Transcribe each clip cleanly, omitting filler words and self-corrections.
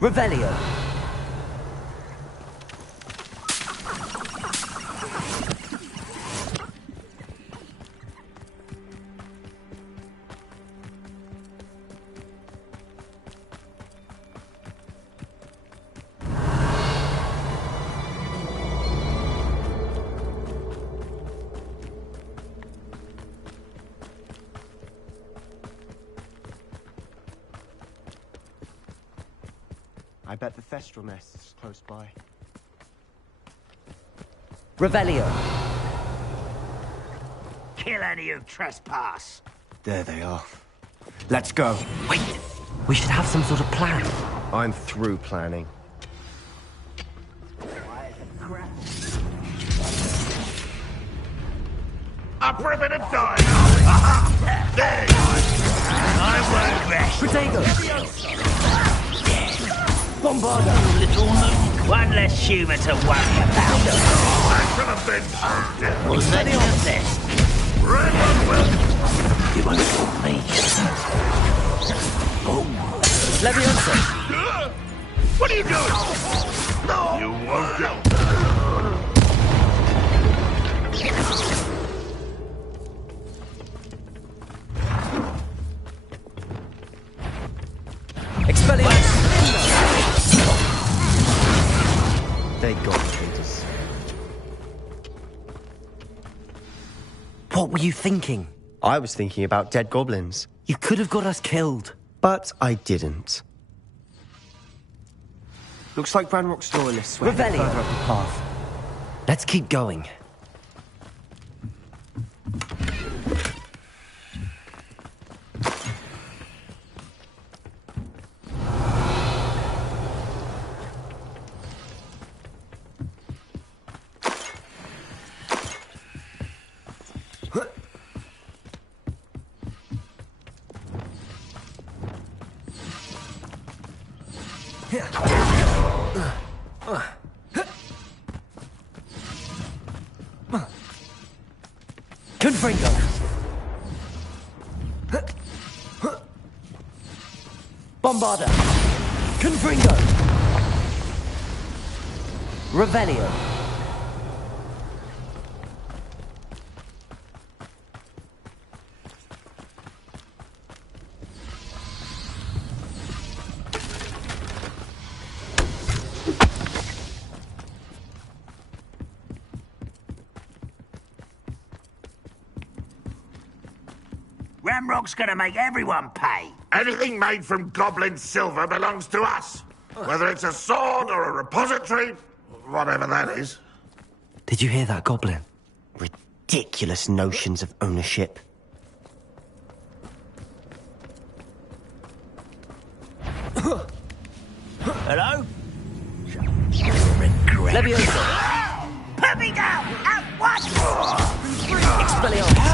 Revelio. I bet the Thestral nest is close by. Revelio. Kill any who trespass. There they are. Let's go. Wait, we should have some sort of plan. I'm through planning. Up for a bit of time. There. I won't rest. Protego. Bombarda. Little moon. One less humour to worry about. I should have been. Was that your test? You won't fool me. Oh. Leviosa. What are you doing? No. You won't go. Expelliarmus. They got us. What were you thinking? I was thinking about dead goblins. You could have got us killed. But I didn't. Looks like Ranrock's loyalists were Revelio. further up the path. Let's keep going. Confringo. Bombarda. Confringo. Revelio. Ramrock's gonna make everyone pay. Anything made from goblin silver belongs to us. Whether it's a sword or a repository, whatever that is. Did you hear that, Goblin? Ridiculous notions of ownership. Hello? Regret. Leviosa. Put me down! At once! Expelliarmus.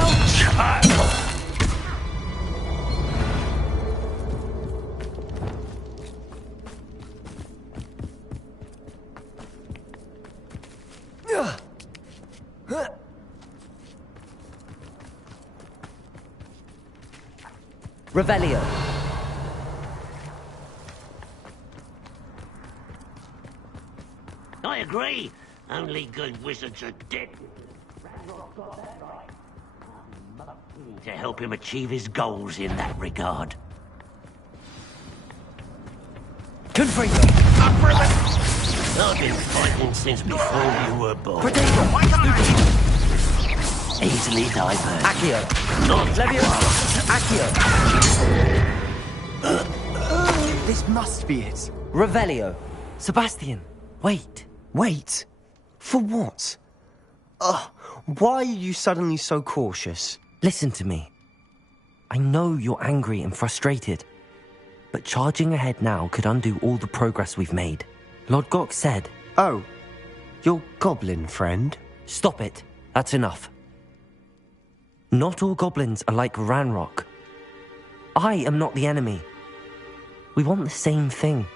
Revelio. I agree. Only good wizards are dead. To help him achieve his goals in that regard. Confringo. I've been fighting since before you were born. Protego. Easily diverted. Accio. Not Leviosa. Accio. This must be it. Revelio. Sebastian, wait. Wait. For what? Why are you suddenly so cautious? Listen to me. I know you're angry and frustrated, but charging ahead now could undo all the progress we've made. Lord Gok said... Oh, your goblin friend? Stop it. That's enough. Not all goblins are like Ranrock. I am not the enemy. We want the same thing.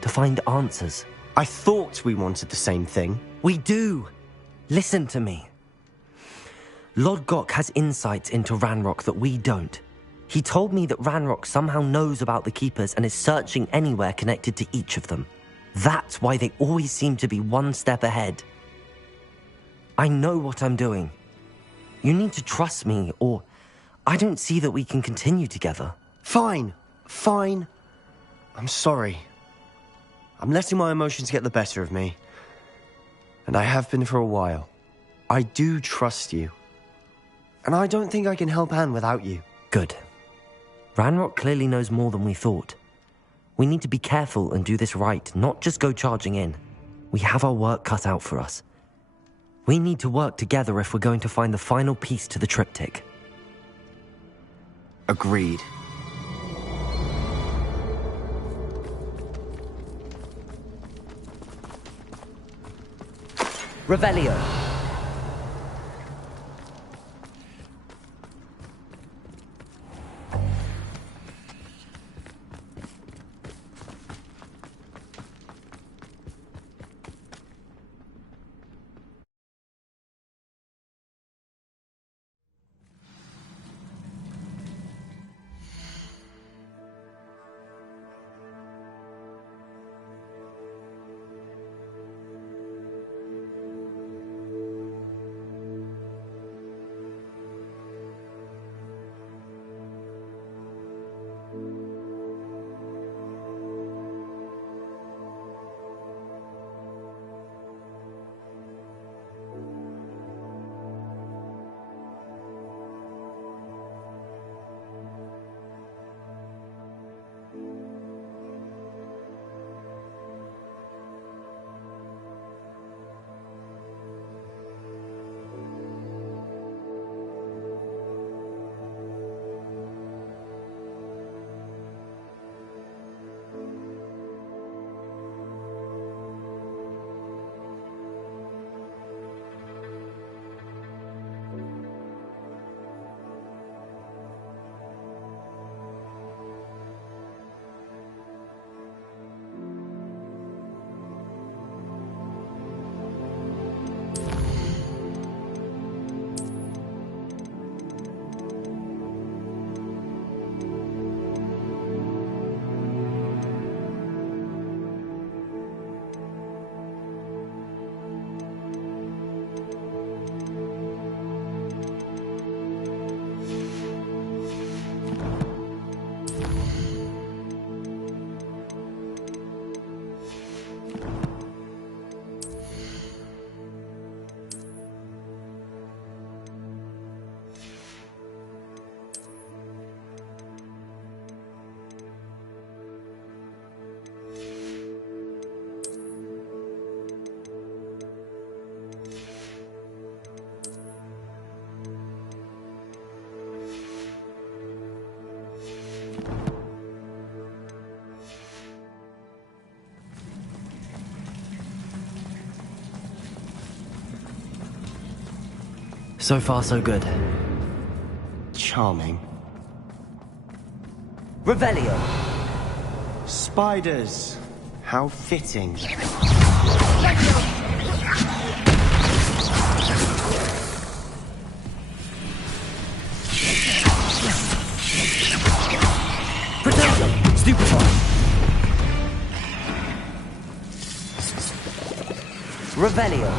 To find answers. I thought we wanted the same thing. We do. Listen to me. Lord Gok has insights into Ranrock that we don't. He told me that Ranrock somehow knows about the Keepers and is searching anywhere connected to each of them. That's why they always seem to be one step ahead. I know what I'm doing. You need to trust me, or I don't see that we can continue together. Fine. I'm sorry. I'm letting my emotions get the better of me. And I have been for a while. I do trust you. And I don't think I can help Anne without you. Good. Ranrock clearly knows more than we thought. We need to be careful and do this right, not just go charging in. We have our work cut out for us. We need to work together if we're going to find the final piece to the triptych. Agreed. Revelio. So far, so good. Charming. Revelio. Spiders. How fitting. Potato. Stupefy. Revelio.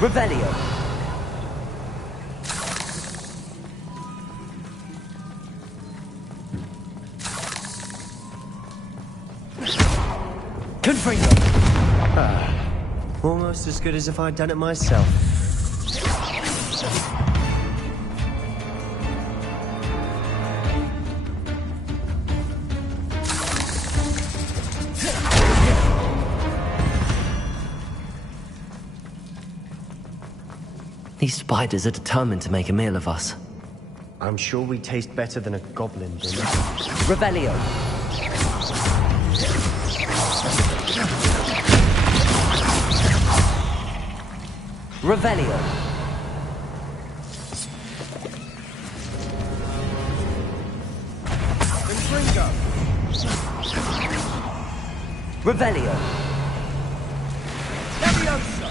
Revelio. Almost as good as if I'd done it myself. These spiders are determined to make a meal of us. I'm sure we taste better than a goblin dinner. Revelio. Revelio. Revelio. Levioso!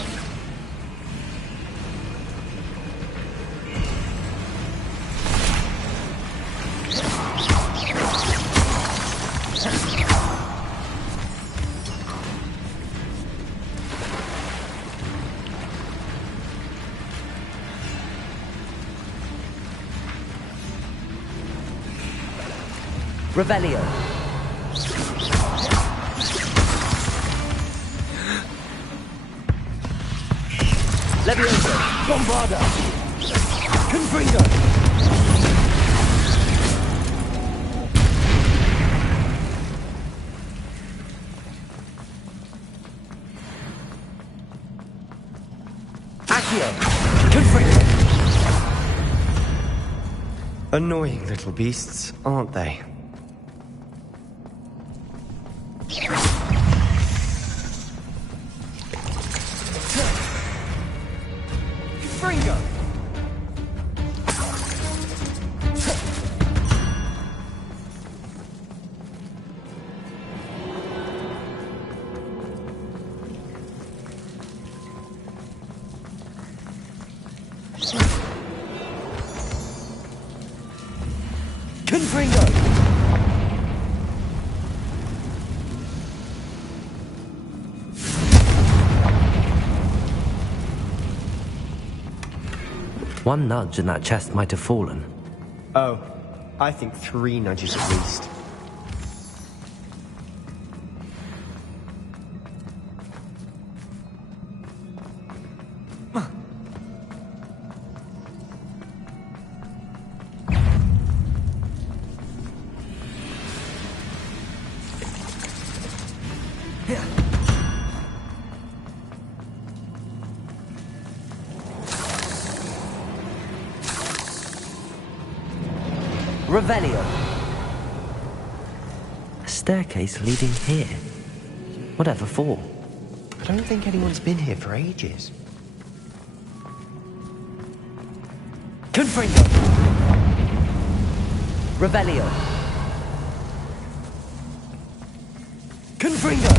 Revelio. Levioso. Bombarda. Confringo. Accio. Confringo. Annoying little beasts, aren't they? Confringo! One nudge and that chest might have fallen. Oh, I think 3 nudges at least. Revelio. A staircase leading here. Whatever for? I don't think anyone's been here for ages. Confringo. Revelio. Confringo.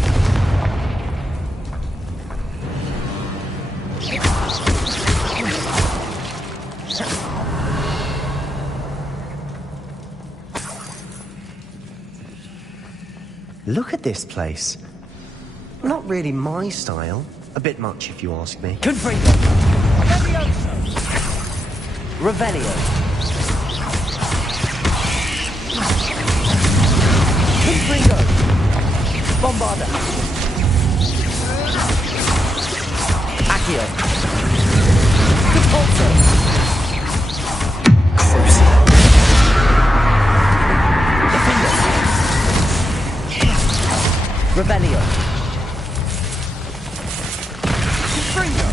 Look at this place. Not really my style. A bit much, if you ask me. Confringo. Revelio. Confringo. Bombarda. Accio. Depulso. Crucial. Defender. Revelio. Confringo.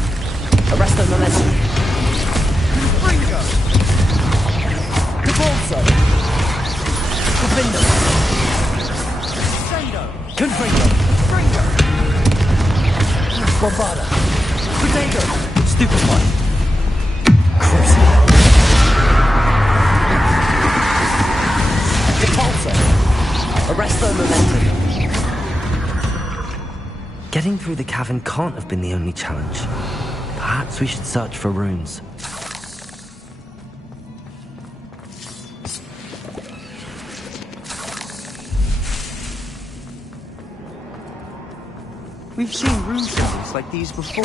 Arresto momentum. Confringo. Depulso. Defender. Confringo. Confringo. Bombarda. Potato. Stupefy. Crucial. Depulso. Arresto momentum. Getting through the cavern can't have been the only challenge. Perhaps we should search for runes. We've seen rune symbols like these before.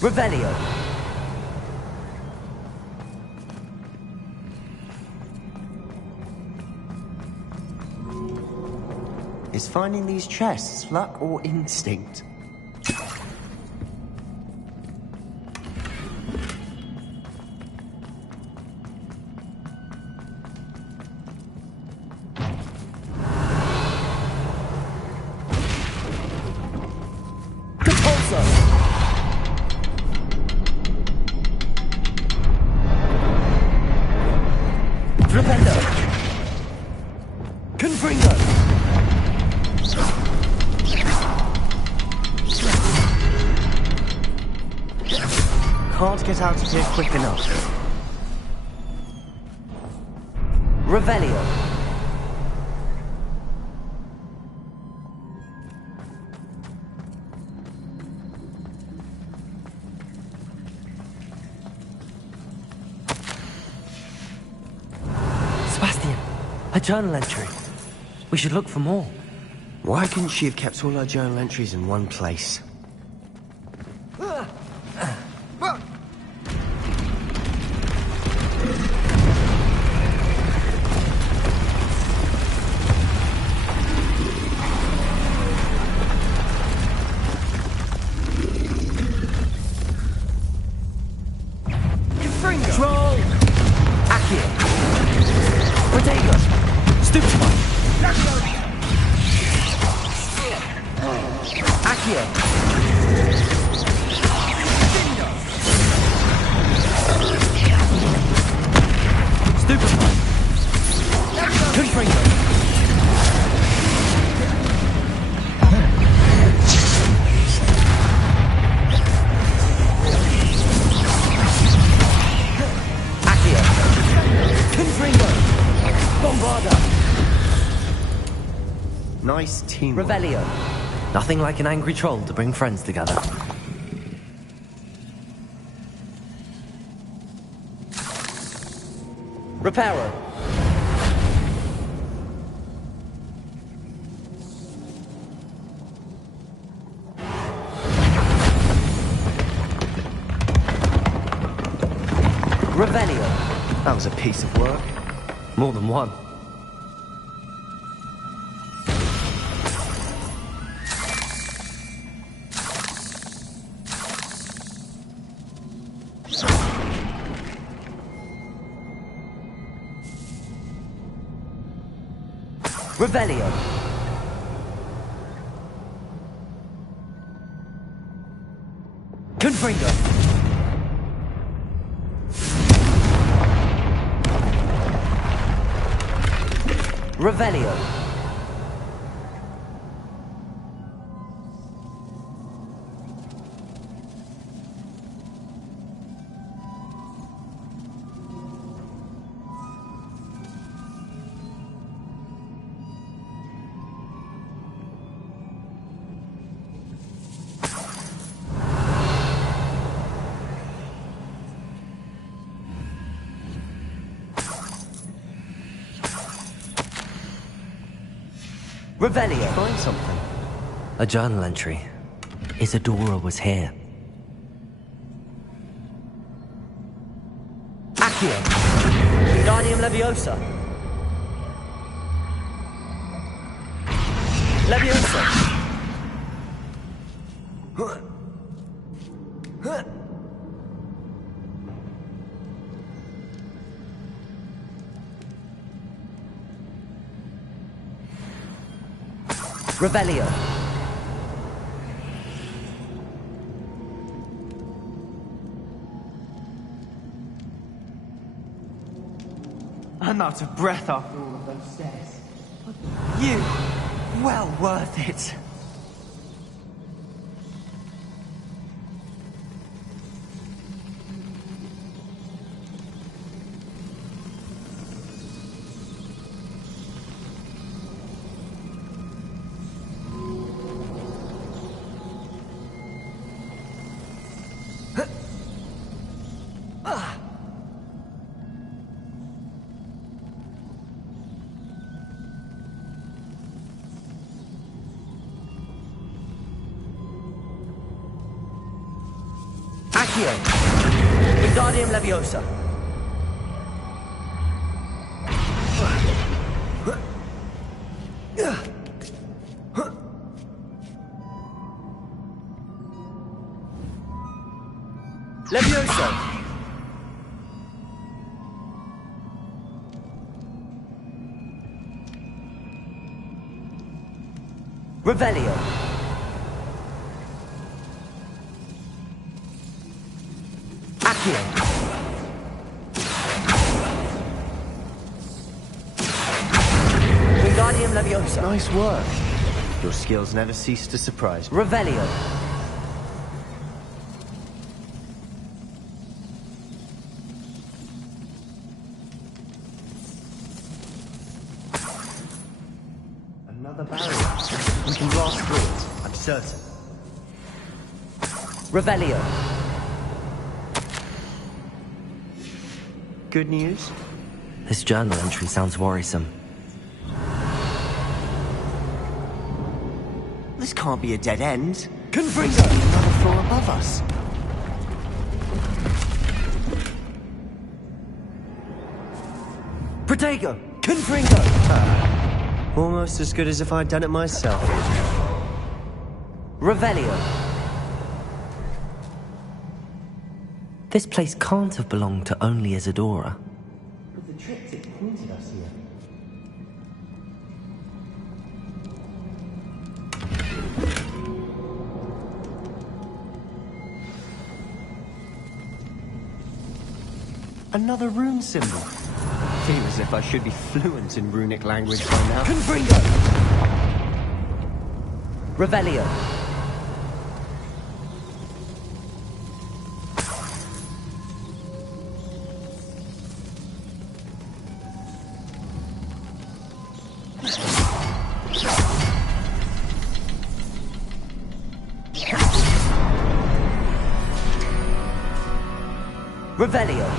Revelio. Is finding these chests luck or instinct? Can't get out of here quick enough. Revelio. Sebastian, a journal entry. We should look for more. Why couldn't she have kept all her journal entries in one place? Nice teamwork. Revelio. Nothing like an angry troll to bring friends together. Reparo. Revelio. That was a piece of work. More than one. Revelio. Confringo. Revelio. Revelio. Find something. A journal entry. Isadora was here. Accio. Guardium Leviosa. Leviosa. Revelio. I'm out of breath after all of those stairs. You, well worth it. Accio. Guardium Leviosa. Revelio. Accio. Wingardium Leviosa. Nice work. Your skills never cease to surprise me. Revelio. Another barrier. We can blast through it, I'm certain. Revelio. Good news? This journal entry sounds worrisome. This can't be a dead end. Confringo! Another floor above us. Protego! Confringo! Almost as good as if I'd done it myself. Revelio. This place can't have belonged to only Isadora. But the triptych pointed us here. Another rune symbol. Seems as if I should be fluent in runic language by now. Confringo! Revelio. Revelio.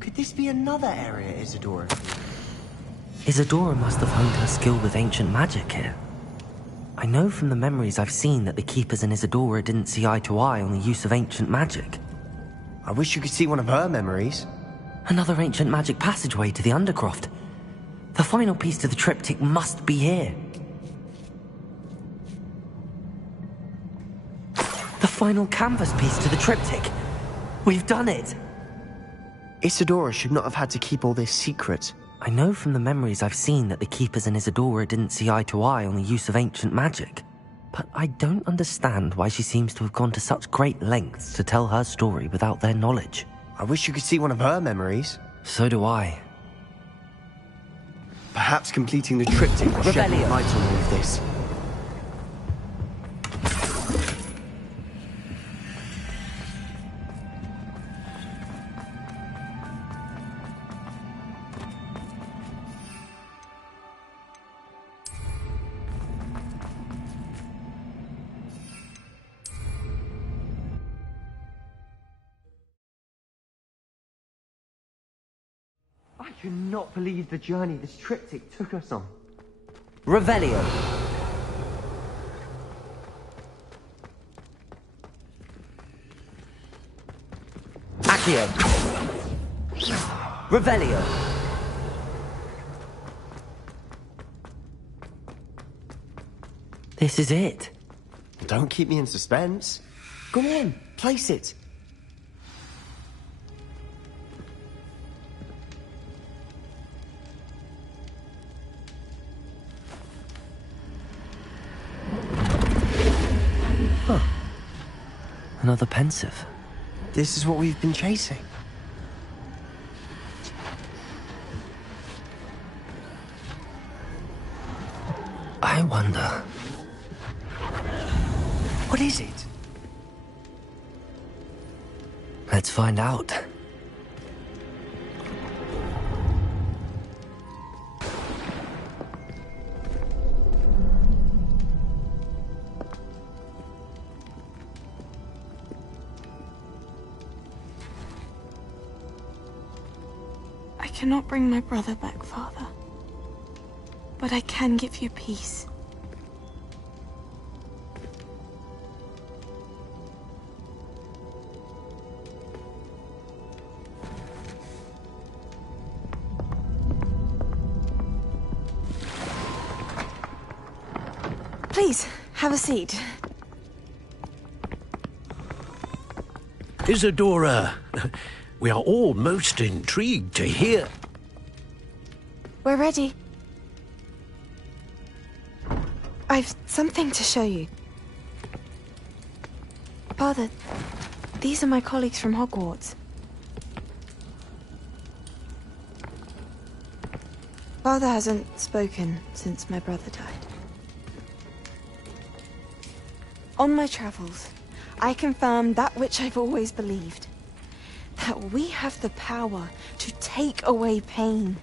Could this be another area, Isadora? Isadora must have honed her skill with ancient magic here. I know from the memories I've seen that the Keepers and Isadora didn't see eye to eye on the use of ancient magic. I wish you could see one of her memories. Another ancient magic passageway to the Undercroft. The final piece to the triptych must be here. The final canvas piece to the triptych. We've done it! Isadora should not have had to keep all this secret. I know from the memories I've seen that the Keepers and Isadora didn't see eye to eye on the use of ancient magic. But I don't understand why she seems to have gone to such great lengths to tell her story without their knowledge. I wish you could see one of her memories. So do I. Perhaps completing the triptych will shed more light on all of this. I cannot believe the journey this triptych took us on. Revelio. Accio. Revelio. This is it. Don't keep me in suspense. Go on, place it. Another pensive. This is what we've been chasing. I wonder. What is it? Let's find out. I cannot bring my brother back, Father. But I can give you peace. Please, have a seat. Isadora, we are all most intrigued to hear. We're ready. I've something to show you. Father, these are my colleagues from Hogwarts. Father hasn't spoken since my brother died. On my travels, I confirmed that which I've always believed. That we have the power to take away pain.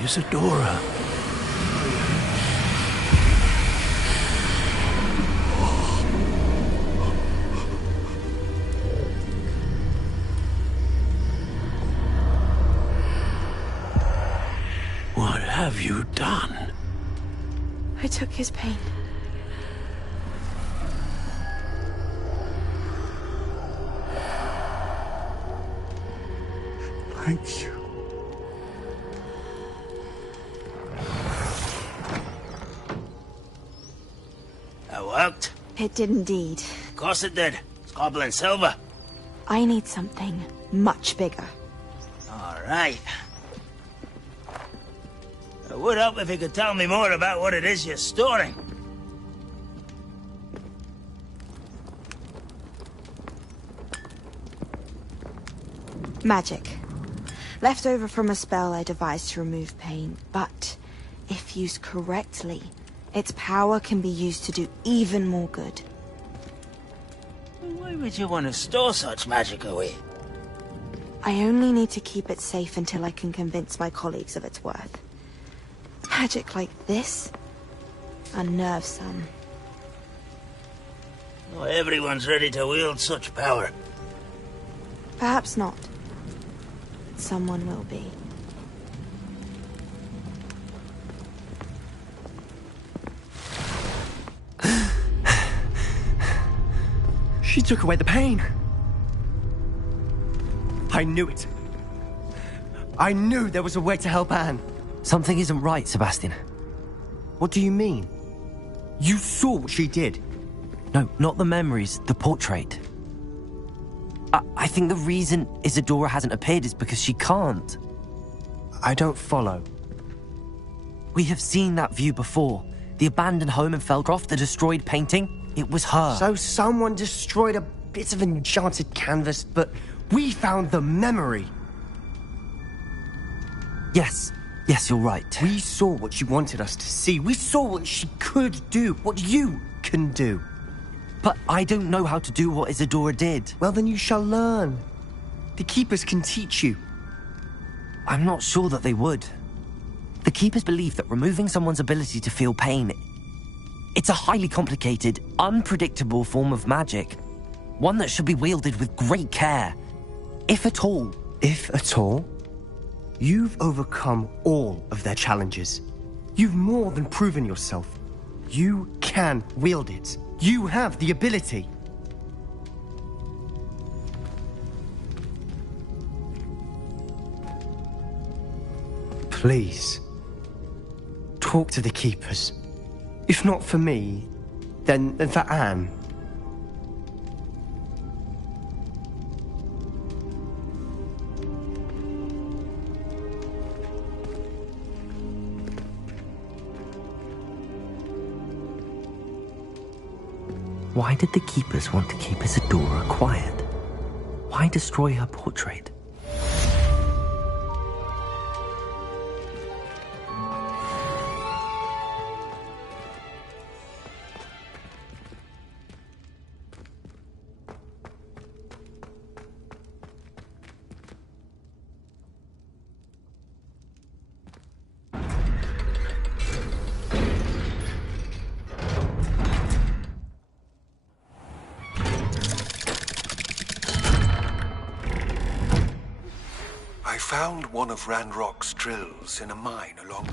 Isadora. What have you done? I took his pain. Thank you. That worked? It did indeed. Of course it did. It's goblin silver. I need something much bigger. All right. It would help if you could tell me more about what it is you're storing. Magic. Left over from a spell I devised to remove pain, but if used correctly, its power can be used to do even more good. Why would you want to store such magic away? I only need to keep it safe until I can convince my colleagues of its worth. Magic like this unnerves some. Not everyone's ready to wield such power. Perhaps not. Someone will be. She took away the pain. I knew it. I knew there was a way to help Anne. Something isn't right, Sebastian. What do you mean? You saw what she did. No, not the memories, the portrait. I think the reason Isadora hasn't appeared is because she can't. I don't follow. We have seen that view before. The abandoned home in Feldcroft, the destroyed painting. It was her. So someone destroyed a bit of enchanted canvas, but we found the memory. Yes, you're right. We saw what she wanted us to see. We saw what she could do, what you can do. But I don't know how to do what Isadora did. Well, then you shall learn. The Keepers can teach you. I'm not sure that they would. The Keepers believe that removing someone's ability to feel pain, it's a highly complicated, unpredictable form of magic. One that should be wielded with great care. If at all. If at all? You've overcome all of their challenges. You've more than proven yourself. You can wield it. You have the ability. Please, talk to the Keepers. If not for me, then for Anne. Why did the Keepers want to keep Isadora quiet? Why destroy her portrait? I found one of Ranrock's drills in a mine along...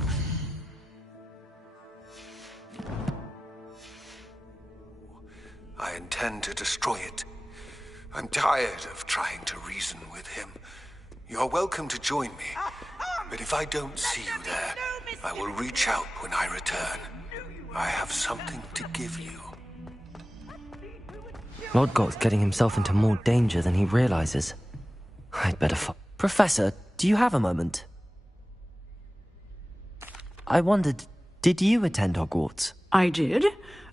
I intend to destroy it I'm tired of trying to reason with him. You're welcome to join me, but if I don't see you there, I will reach out when I return. I have something to give you. Lodgott's getting himself into more danger than he realizes. I'd better Professor, do you have a moment? I wondered, did you attend Hogwarts? I did.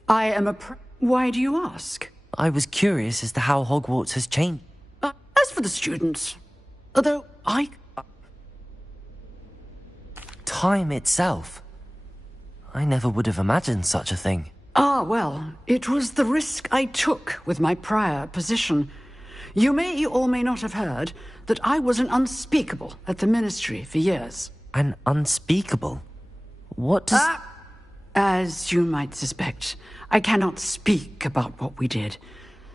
I am a Why do you ask? I was curious as to how Hogwarts has changed. As for the students, although Time itself. I never would have imagined such a thing. Well, it was the risk I took with my prior position. You may or may not have heard that I was an unspeakable at the Ministry for years. An unspeakable? What does... As you might suspect, I cannot speak about what we did.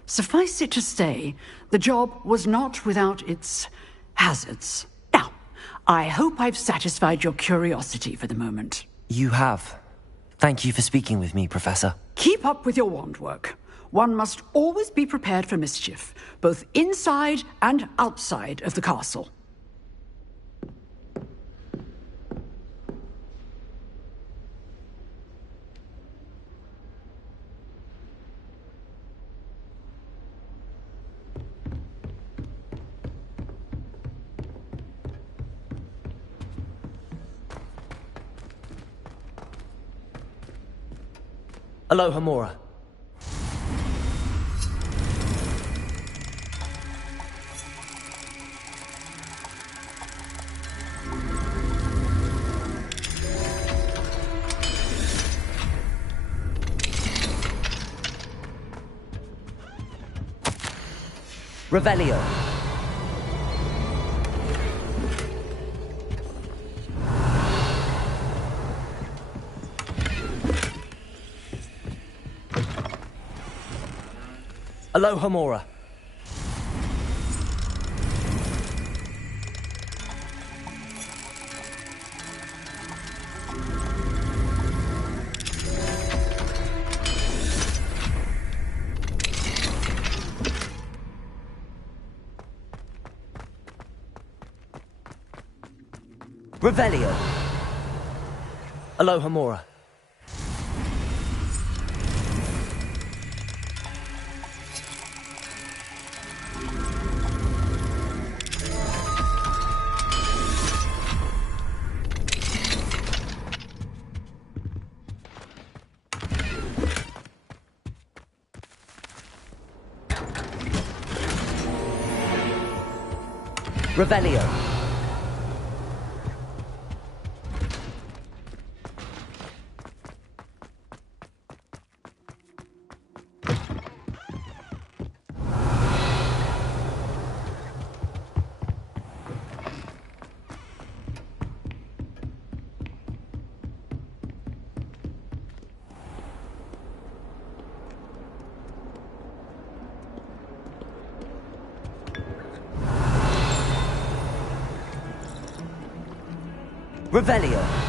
Suffice it to say, the job was not without its hazards. Now, I hope I've satisfied your curiosity for the moment. You have. Thank you for speaking with me, Professor. Keep up with your wand work. One must always be prepared for mischief, both inside and outside of the castle. Aloha, Mora. Revelio. Aloha, Mora. Revelio. Aloha, Mora. Revelio. Revelio.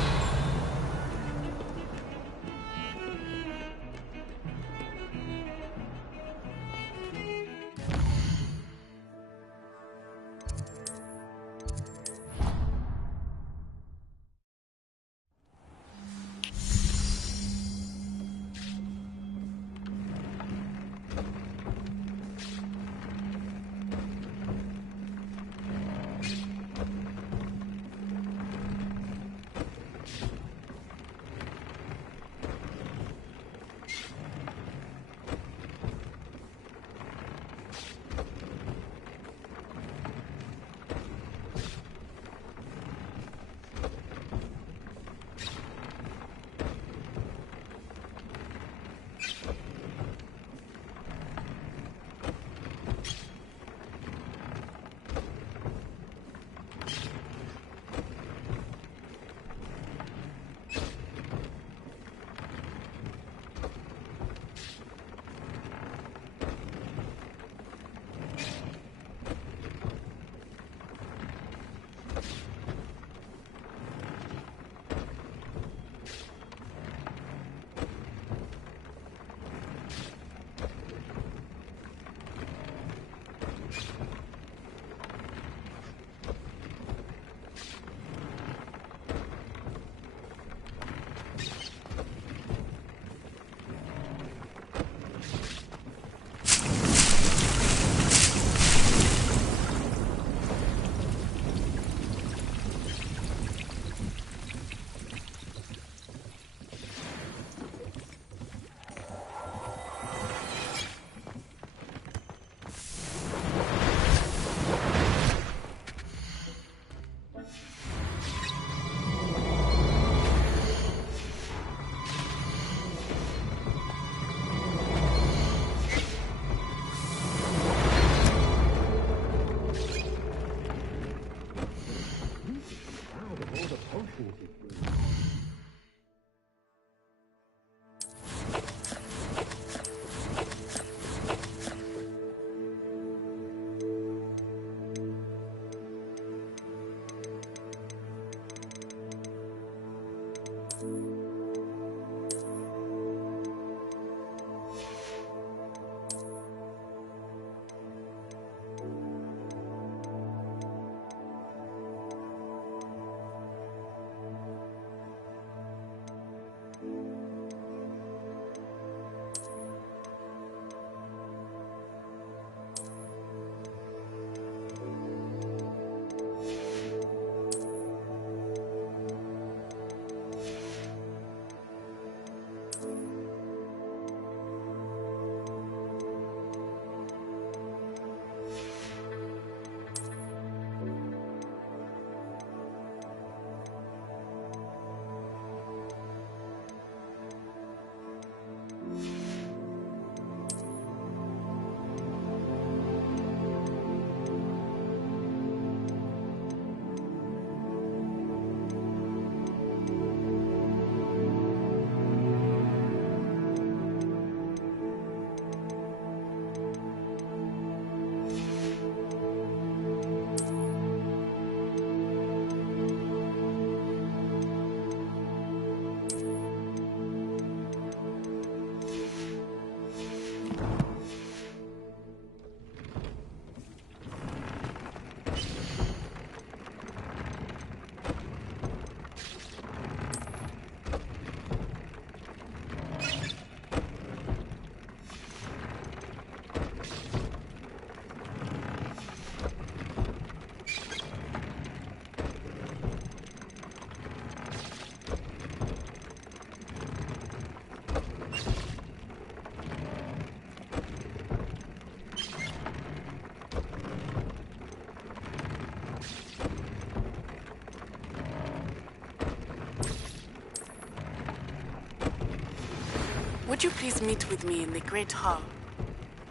you please meet with me in the Great Hall?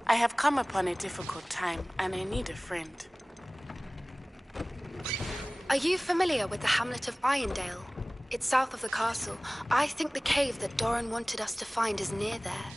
I have come upon a difficult time, and I need a friend. Are you familiar with the hamlet of Irondale? It's south of the castle. I think the cave that Doran wanted us to find is near there.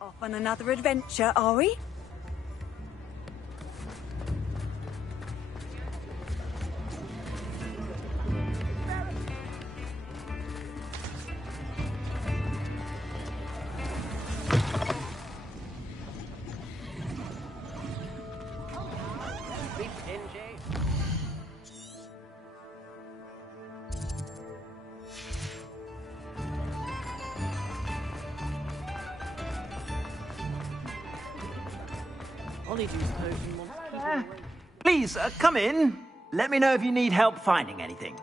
Off on another adventure, are we? Please, come in. Let me know if you need help finding anything.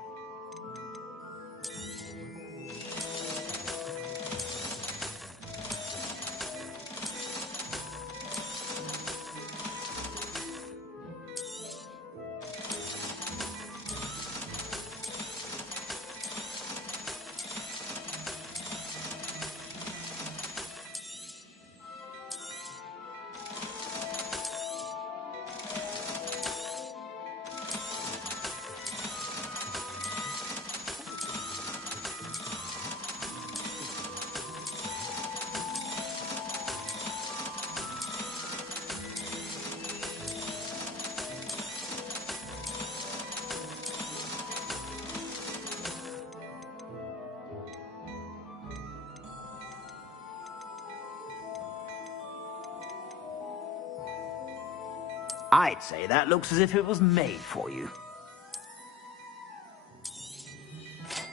I'd say that looks as if it was made for you.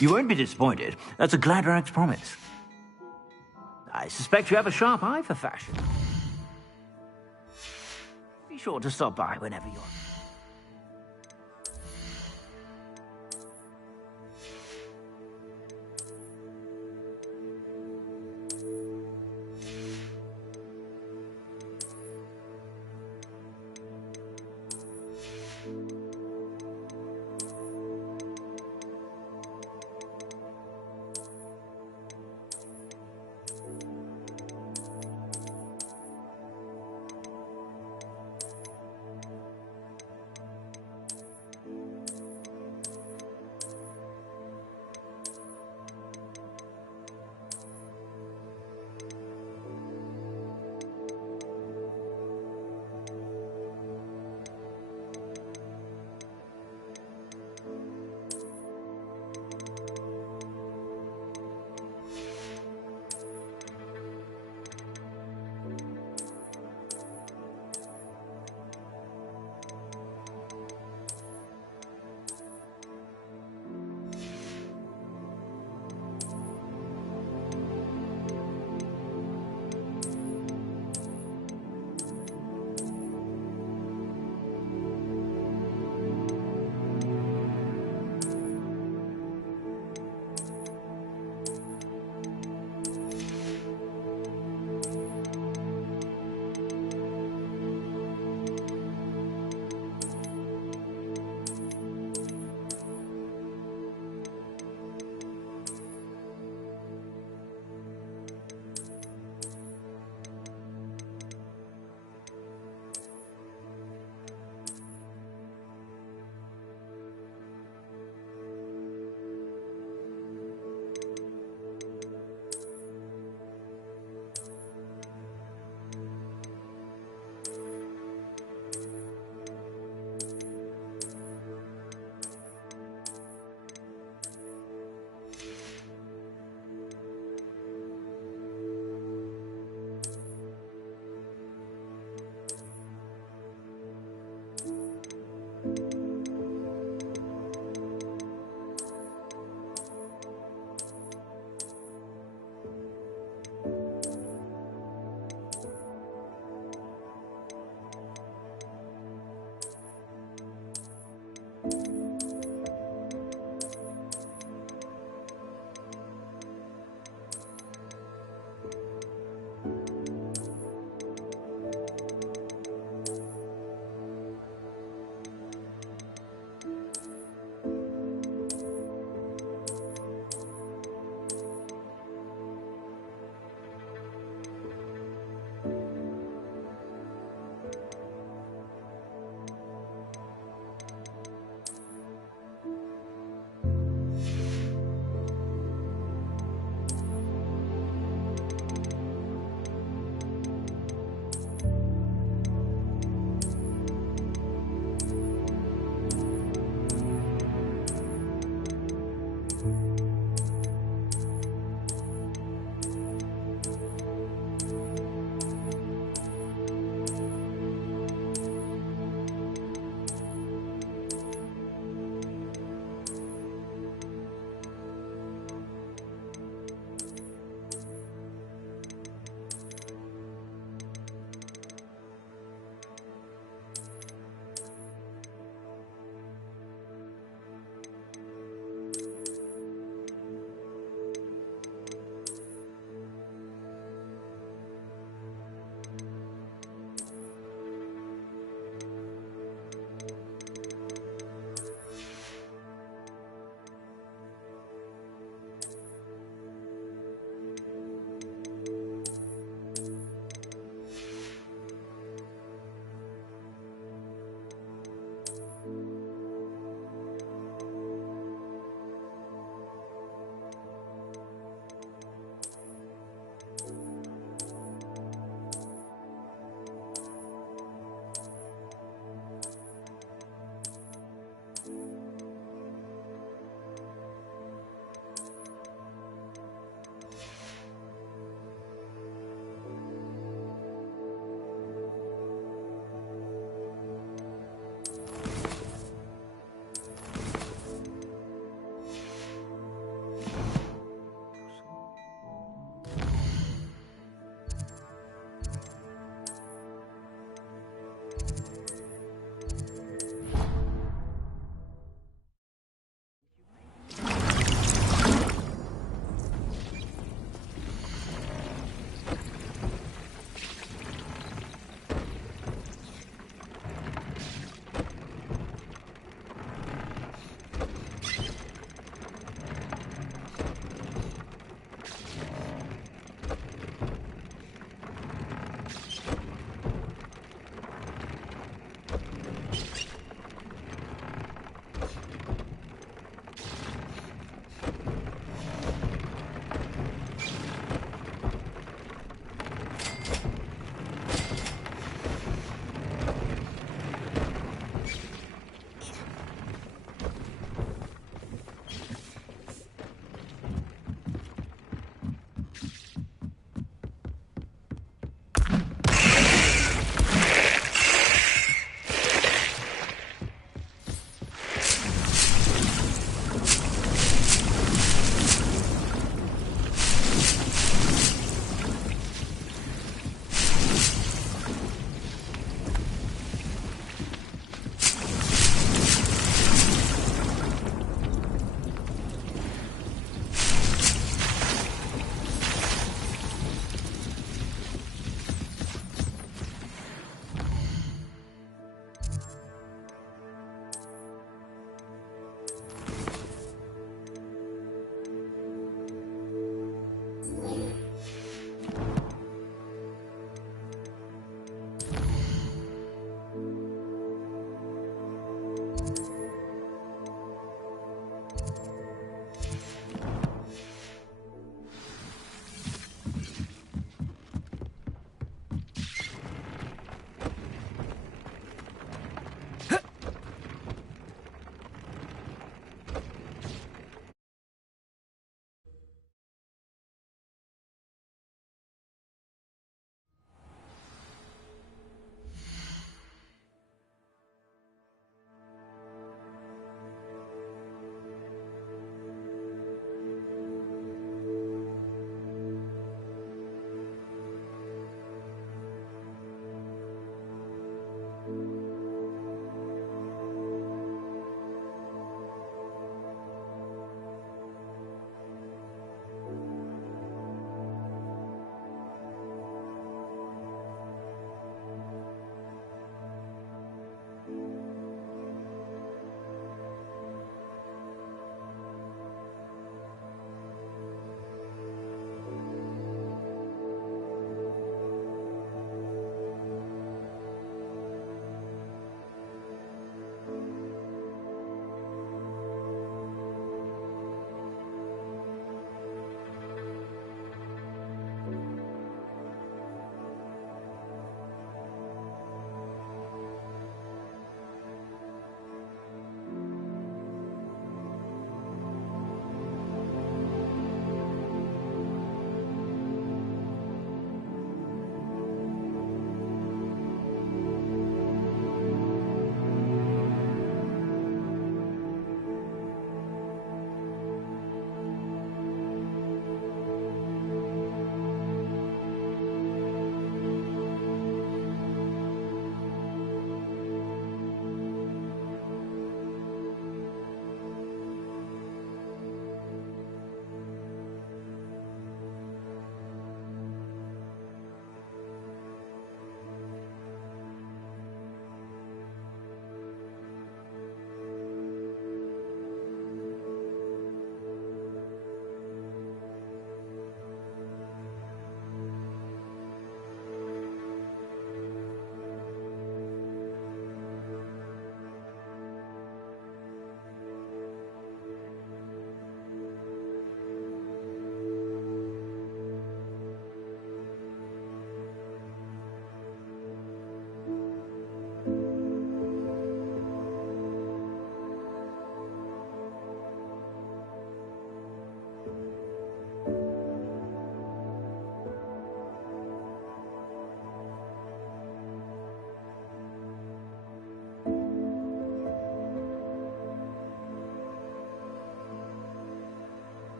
You won't be disappointed. That's a Gladrag's promise. I suspect you have a sharp eye for fashion. Be sure to stop by whenever you're...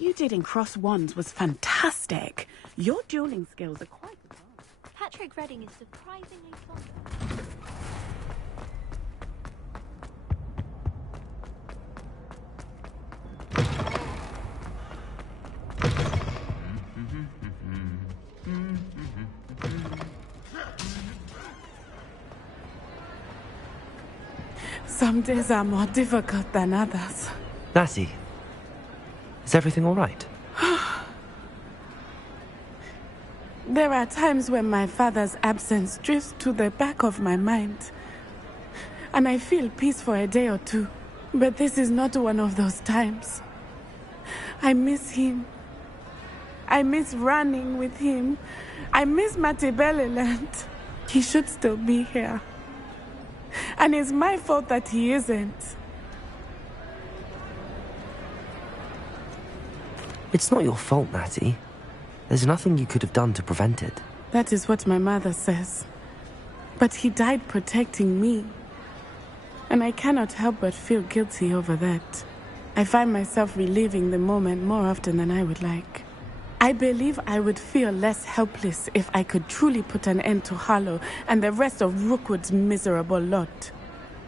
What you did in Cross Wands was fantastic. Your dueling skills are quite advanced. Patrick Redding is surprisingly fond of. Some days are more difficult than others. Natty, is everything all right? There are times when my father's absence drifts to the back of my mind, and I feel peace for a day or two. But this is not one of those times. I miss him. I miss running with him. I miss Matibeleland. He should still be here. And it's my fault that he isn't. It's not your fault, Natty. There's nothing you could have done to prevent it. That is what my mother says. But he died protecting me. And I cannot help but feel guilty over that. I find myself reliving the moment more often than I would like. I believe I would feel less helpless if I could truly put an end to Harlow and the rest of Rookwood's miserable lot.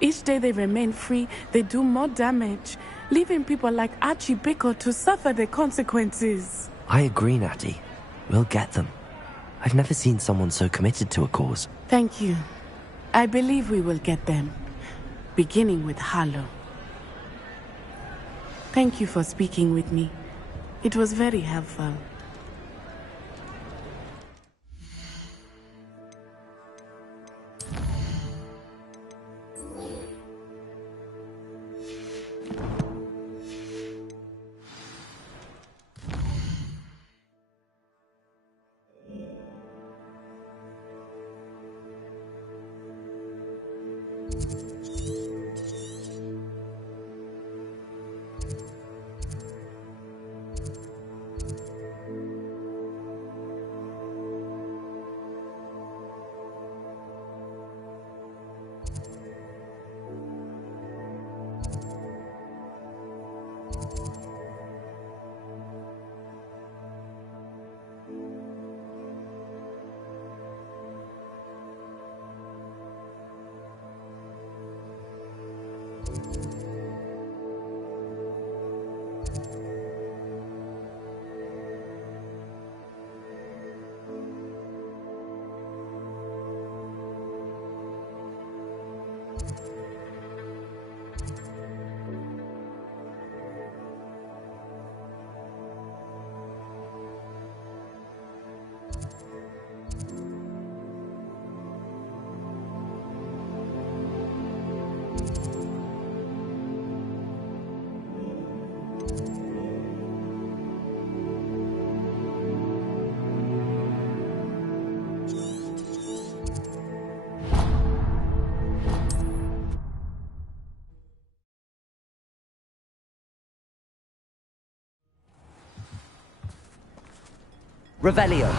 Each day they remain free, they do more damage, leaving people like Archie Bickle to suffer the consequences. I agree, Natty. We'll get them. I've never seen someone so committed to a cause. Thank you. I believe we will get them, beginning with Harlow. Thank you for speaking with me. It was very helpful. Revelio.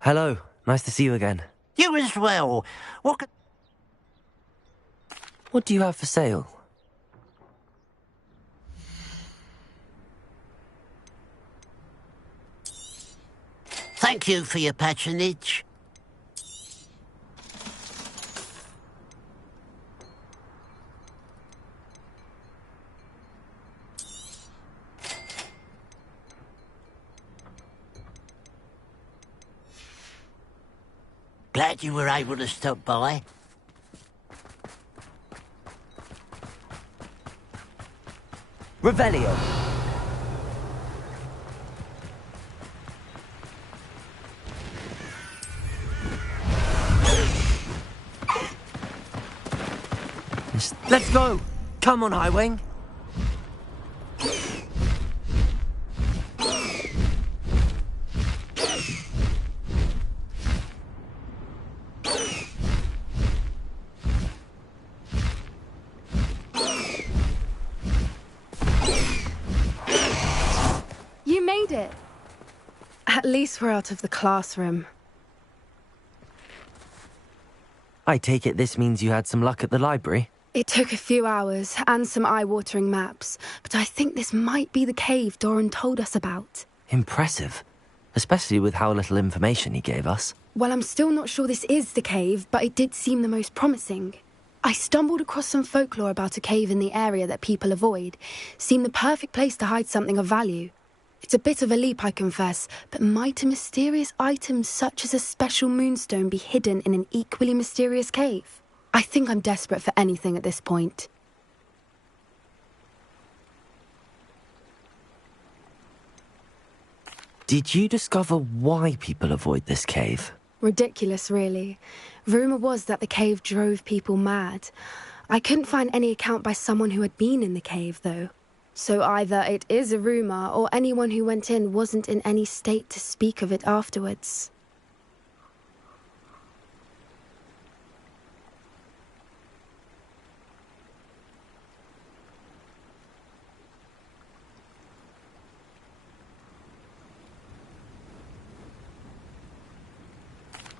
Hello, nice to see you again. You as well. What do you have for sale? Thank you for your patronage. Glad you were able to stop by. Revelio. Let's go! Come on, Highwing. At least we're out of the classroom. I take it this means you had some luck at the library? It took a few hours and some eye-watering maps, but I think this might be the cave Doran told us about. Impressive. Especially with how little information he gave us. Well, I'm still not sure this is the cave, but it did seem the most promising. I stumbled across some folklore about a cave in the area that people avoid. Seemed the perfect place to hide something of value. It's a bit of a leap, I confess, but might a mysterious item such as a special moonstone be hidden in an equally mysterious cave? I think I'm desperate for anything at this point. Did you discover why people avoid this cave? Ridiculous, really. Rumour was that the cave drove people mad. I couldn't find any account by someone who had been in the cave, though. So either it is a rumour, or anyone who went in wasn't in any state to speak of it afterwards.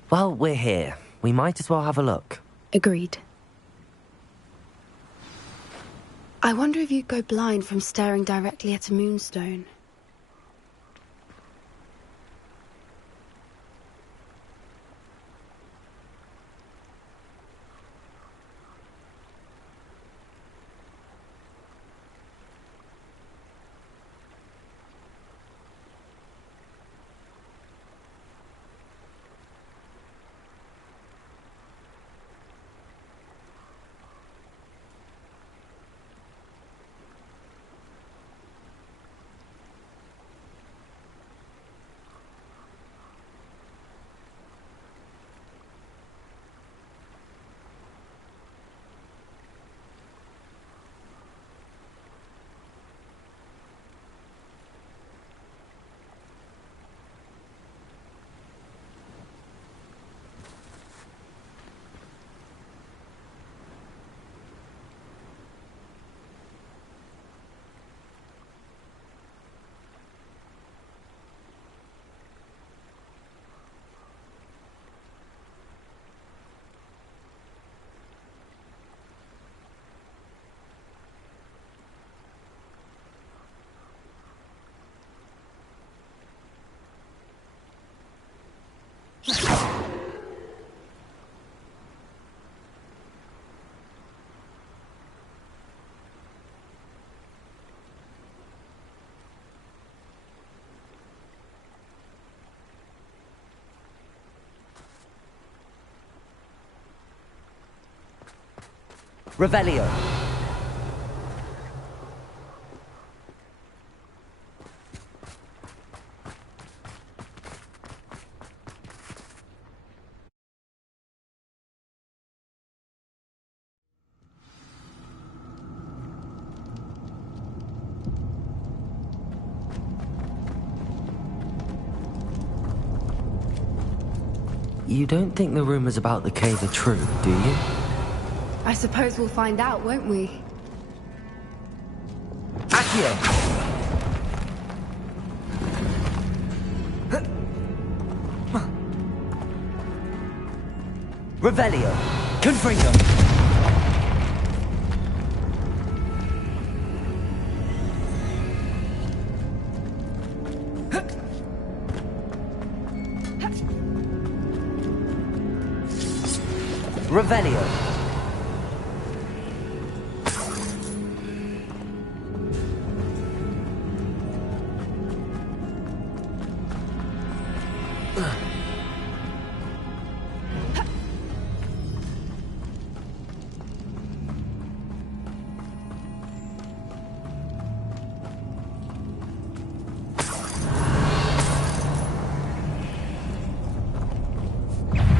Well, we're here. We might as well have a look. Agreed. I wonder if you'd go blind from staring directly at a moonstone. Revelio. You don't think the rumors about the cave are true, do you? I suppose we'll find out, won't we? Accio! Revelio! Confringo! Revelio!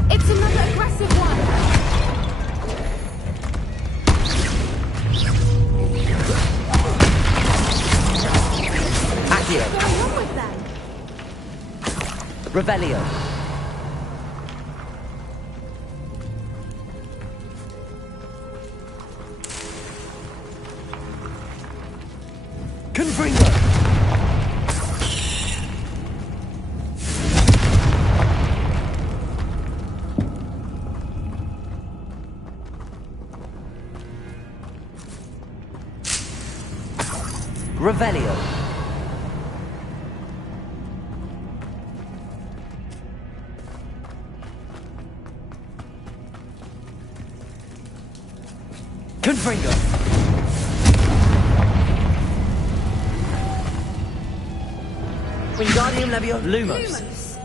It's another aggressive one! Accio! What's going on with them? Revelio! Confringo! Revelio. Confringo. Wingardium Levio. Lumos.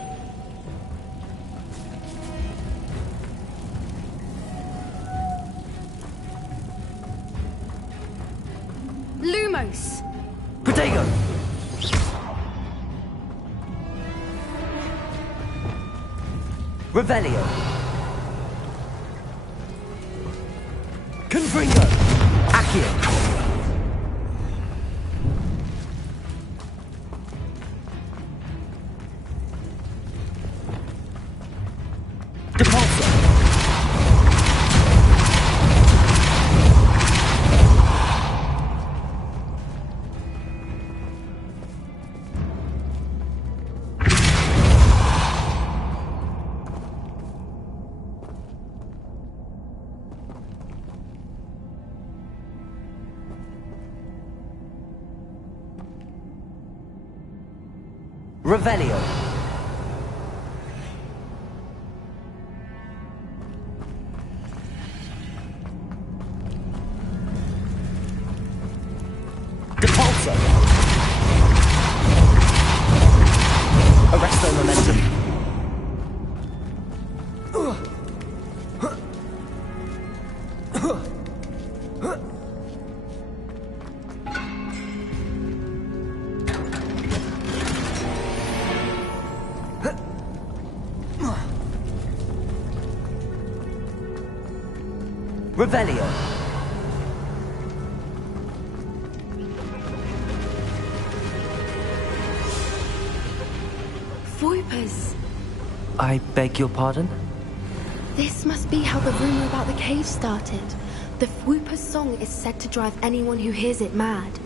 Lumos! Protego. Revelio. Confringo. Accio. Depulso. Revelio. Depulso. Arresto momentum. Revelio. Voipers! I beg your pardon? This must be how the rumor about the cave started. The Whooper's song is said to drive anyone who hears it mad.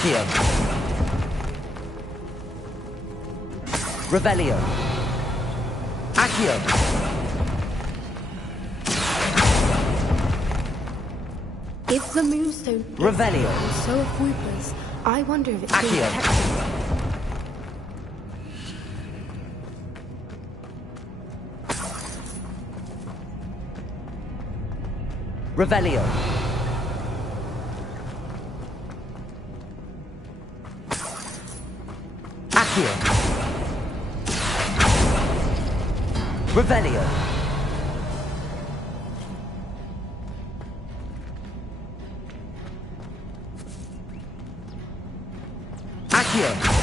Accio. Revelio. Accio. If the moonstone Revelio. and so are Whoopers, I wonder if it's being Accio. protected. Revelio. Accio. Revelio. Accio.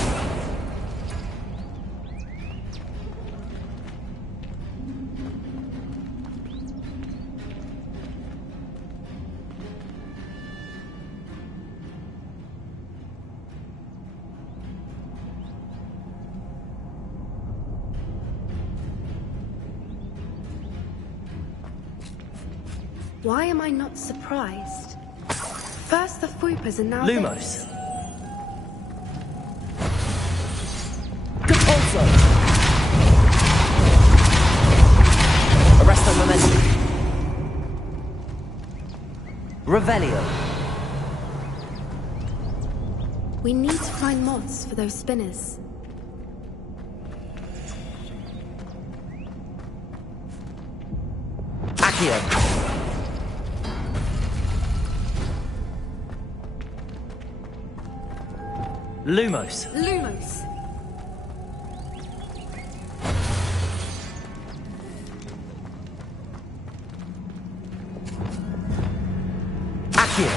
Why am I not surprised? First the Whoopers and now Lumos. this. Depulso. Arresto momentum. Revelio. We need to find moths for those spinners. Accio. Lumos. Lumos! Accio.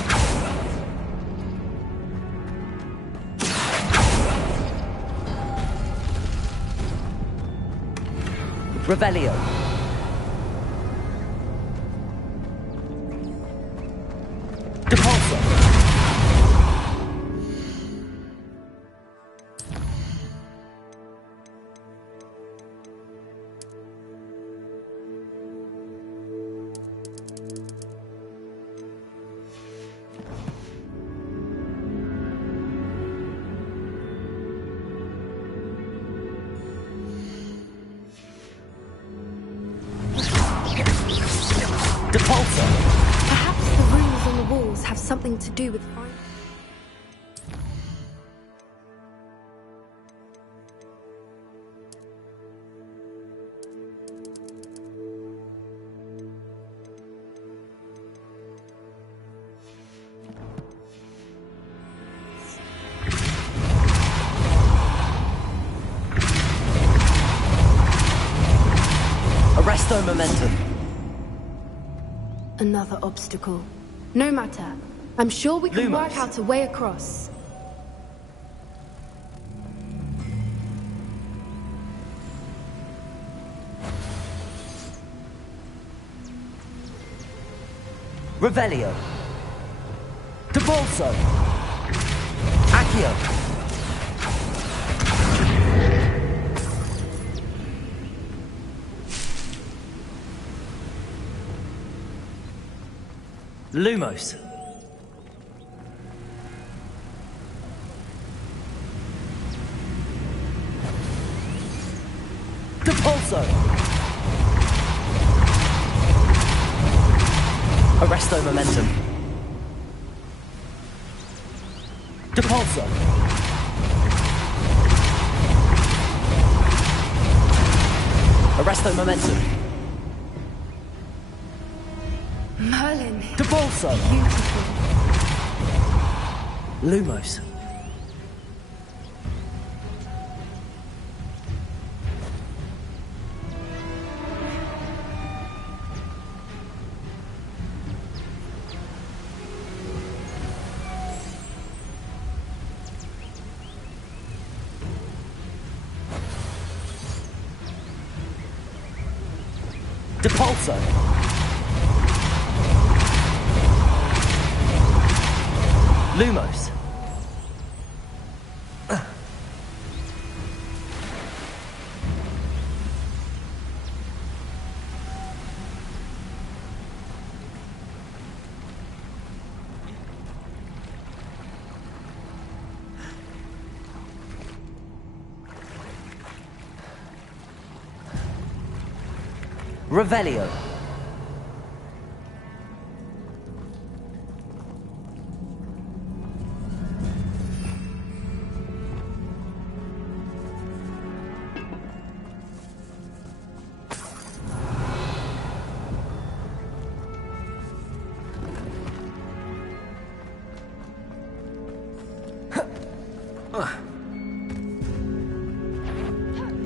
Revelio. Depulso. Depulso! Perhaps the runes on the walls have something to do with fire. Arresto momentum. Another obstacle. No matter. I'm sure we can Lumos. work out a way across. Revelio. Depulso. Accio. Lumos. Depulso. Arresto momentum. Depulso. Arresto momentum. Merlin. Depulso. Beautiful. Lumos. Depulso. Lumos. Revelio.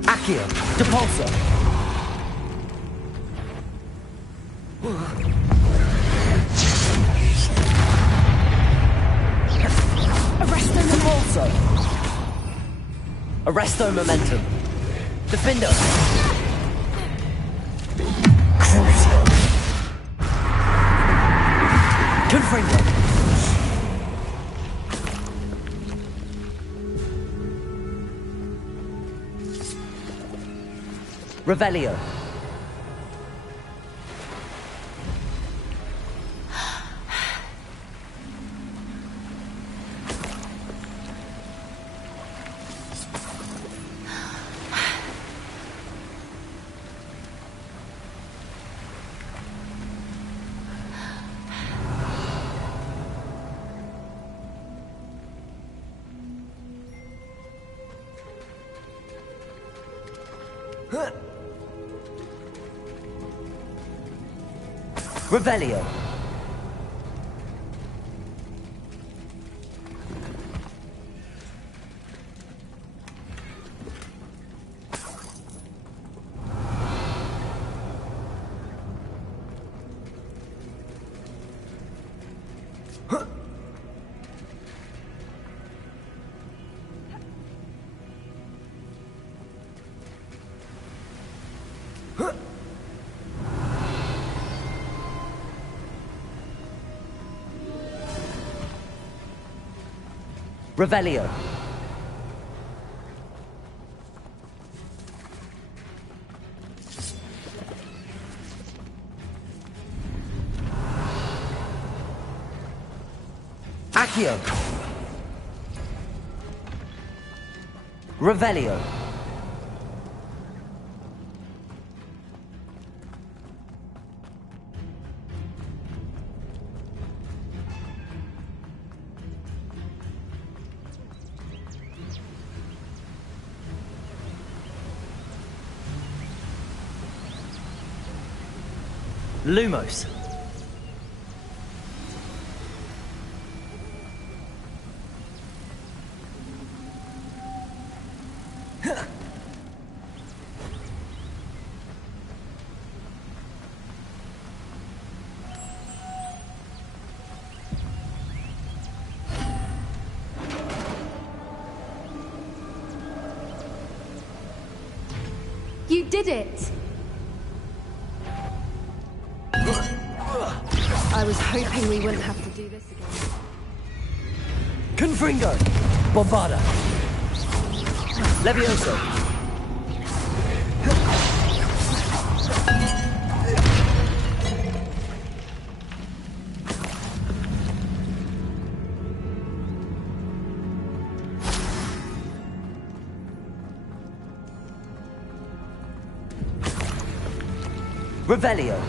Accio. Depulso. Depulso. Arresto momentum. Defendo. Crucio. Confringo. Revelio. Revelio. Revelio. Accio. Revelio. Lumos. You did it! I was hoping we wouldn't have to do this again. Confringo! Bombarda! Levioso! Revelio!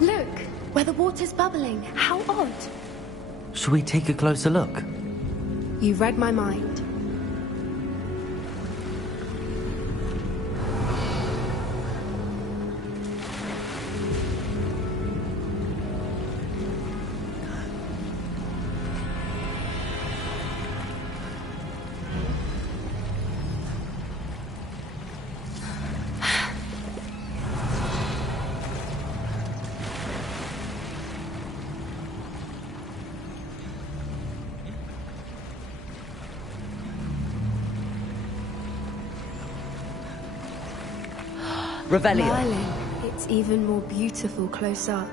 Look, where the water's bubbling. How odd. Shall we take a closer look? You read my mind. Revelio. Smiling. It's even more beautiful close up.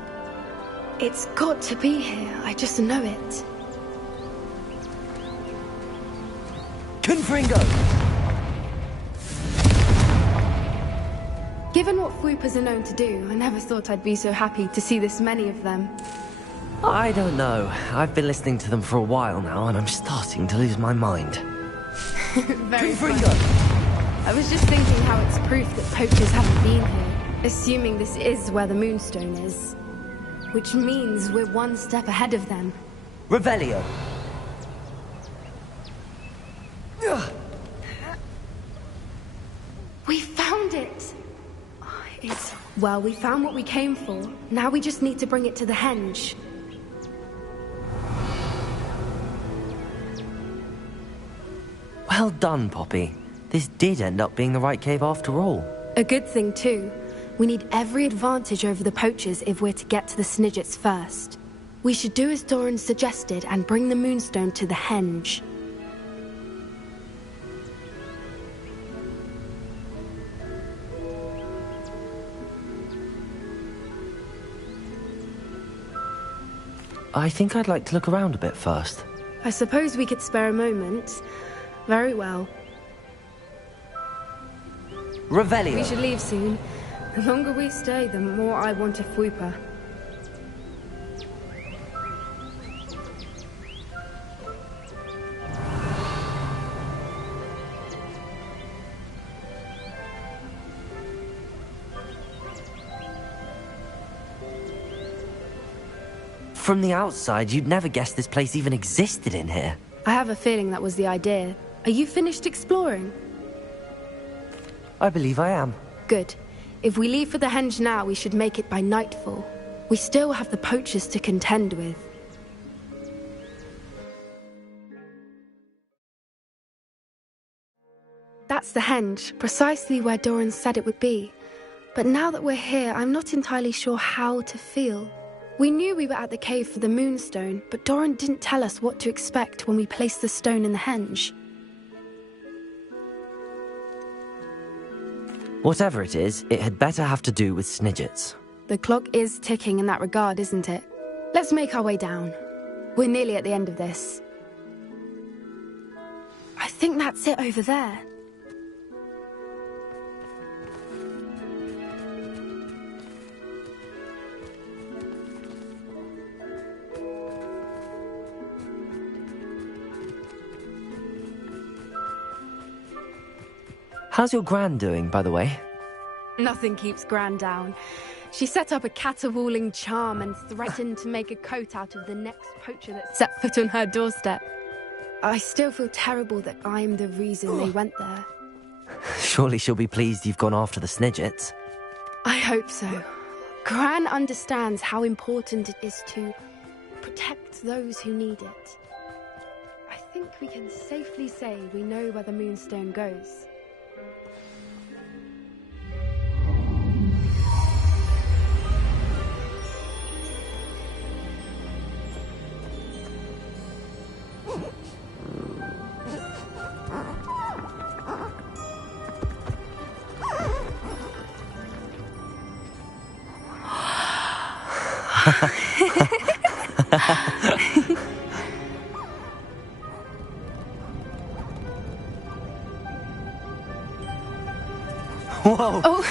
It's got to be here. I just know it. Confringo! Given what Fwoopers are known to do, I never thought I'd be so happy to see this many of them. I don't know. I've been listening to them for a while now, and I'm starting to lose my mind. Very funny. I was just thinking how it's proof that poachers haven't been here, assuming this is where the Moonstone is. Which means we're one step ahead of them. Revelio! We found it! Well, we found what we came for. Now we just need to bring it to the henge. Well done, Poppy. This did end up being the right cave after all. A good thing, too. We need every advantage over the poachers if we're to get to the Snidgets first. We should do as Doran suggested and bring the Moonstone to the henge. I think I'd like to look around a bit first. I suppose we could spare a moment. Very well. Revelio. We should leave soon. The longer we stay, the more I want a Fwooper. From the outside, you'd never guess this place even existed in here. I have a feeling that was the idea. Are you finished exploring? I believe I am. Good. If we leave for the henge now, we should make it by nightfall. We still have the poachers to contend with. That's the henge, precisely where Doran said it would be. But now that we're here, I'm not entirely sure how to feel. We knew we were at the cave for the Moonstone, but Doran didn't tell us what to expect when we placed the stone in the henge. Whatever it is, it had better have to do with Snidgets. The clock is ticking in that regard, isn't it? Let's make our way down. We're nearly at the end of this. I think that's it over there. How's your Gran doing, by the way? Nothing keeps Gran down. She set up a caterwauling charm and threatened to make a coat out of the next poacher that set foot on her doorstep. I still feel terrible that I'm the reason they went there. Surely she'll be pleased you've gone after the Snidgets. I hope so. Gran understands how important it is to protect those who need it. I think we can safely say we know where the Moonstone goes. Whoa! Oh.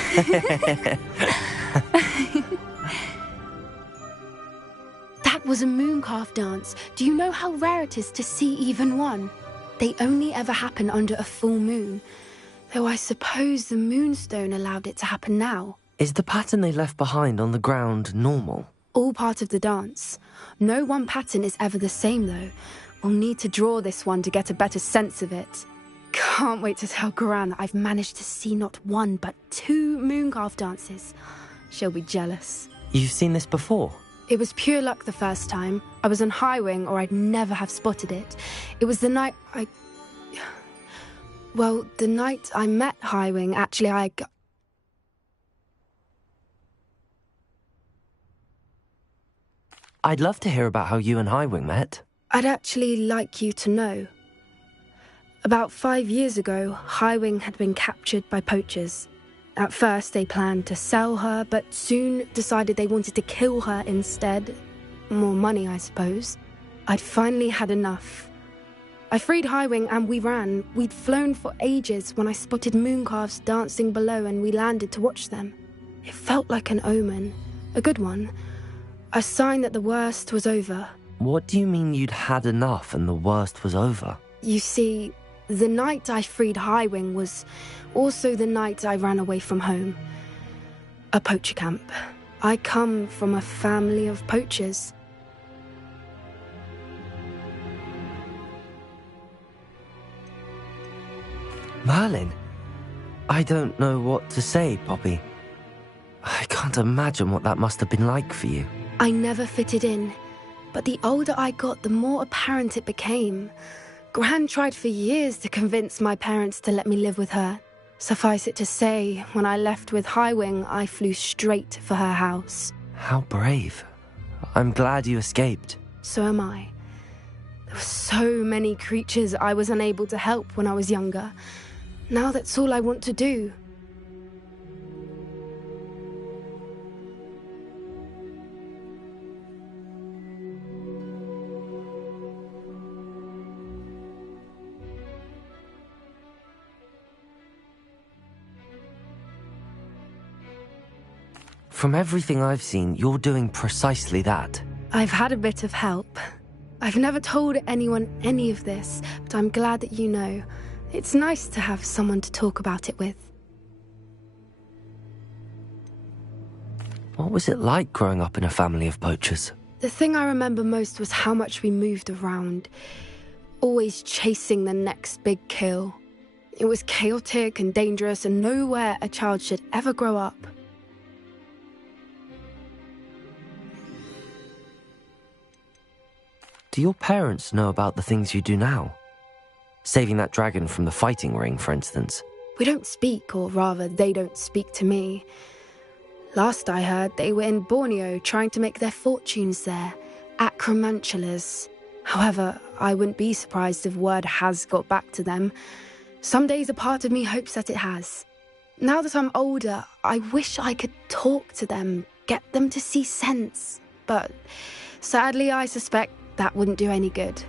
That was a mooncalf dance. Do you know how rare it is to see even one? They only ever happen under a full moon. Though I suppose the Moonstone allowed it to happen now. Is the pattern they left behind on the ground normal? All part of the dance. No one pattern is ever the same, though. We'll need to draw this one to get a better sense of it. Can't wait to tell Gran that I've managed to see not one, but 2 mooncalf dances. She'll be jealous. You've seen this before? It was pure luck the first time. I was on Highwing, or I'd never have spotted it. It was the night Well, the night I met Highwing, actually, I'd love to hear about how you and Highwing met. I'd actually like you to know. About 5 years ago, Highwing had been captured by poachers. At first, they planned to sell her, but soon decided they wanted to kill her instead. More money, I suppose. I'd finally had enough. I freed Highwing and we ran. We'd flown for ages when I spotted mooncalves dancing below and we landed to watch them. It felt like an omen. A good one. A sign that the worst was over. What do you mean you'd had enough and the worst was over? You see, the night I freed Highwing was also the night I ran away from home. A poacher camp. I come from a family of poachers. Merlin? I don't know what to say, Poppy. I can't imagine what that must have been like for you. I never fitted in, but the older I got, the more apparent it became. Gran tried for years to convince my parents to let me live with her. Suffice it to say, when I left with Highwing, I flew straight for her house. How brave. I'm glad you escaped. So am I. There were so many creatures I was unable to help when I was younger. Now that's all I want to do. From everything I've seen, you're doing precisely that. I've had a bit of help. I've never told anyone any of this, but I'm glad that you know. It's nice to have someone to talk about it with. What was it like growing up in a family of poachers? The thing I remember most was how much we moved around, always chasing the next big kill. It was chaotic and dangerous and nowhere a child should ever grow up. Do your parents know about the things you do now? Saving that dragon from the fighting ring, for instance. We don't speak, or rather, they don't speak to me. Last I heard, they were in Borneo trying to make their fortunes there, acromantulas. However, I wouldn't be surprised if word has got back to them. Some days a part of me hopes that it has. Now that I'm older, I wish I could talk to them, get them to see sense. But sadly, I suspect that wouldn't do any good.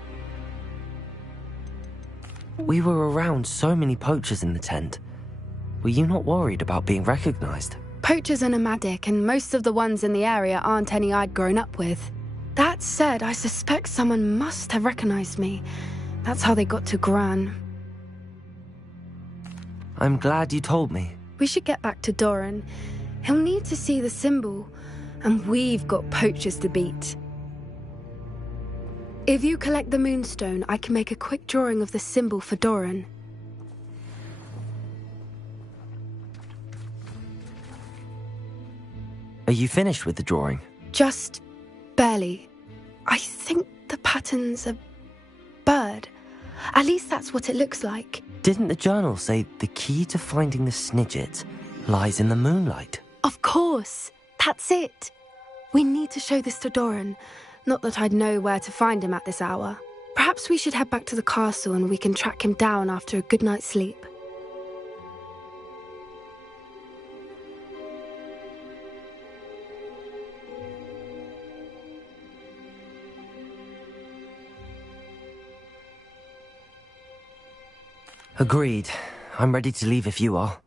We were around so many poachers in the tent. Were you not worried about being recognized? Poachers are nomadic, and most of the ones in the area aren't any I'd grown up with. That said, I suspect someone must have recognized me. That's how they got to Gran. I'm glad you told me. We should get back to Doran. He'll need to see the symbol, and we've got poachers to beat. If you collect the Moonstone, I can make a quick drawing of the symbol for Doran. Are Are you finished with the drawing? Just barely. I think the pattern's a bird. At least that's what it looks like. Didn't the journal say the key to finding the Snidget lies in the moonlight? Of course. That's it. We need to show this to Doran. Not that I'd know where to find him at this hour. Perhaps we should head back to the castle and we can track him down after a good night's sleep. Agreed. I'm ready to leave if you are.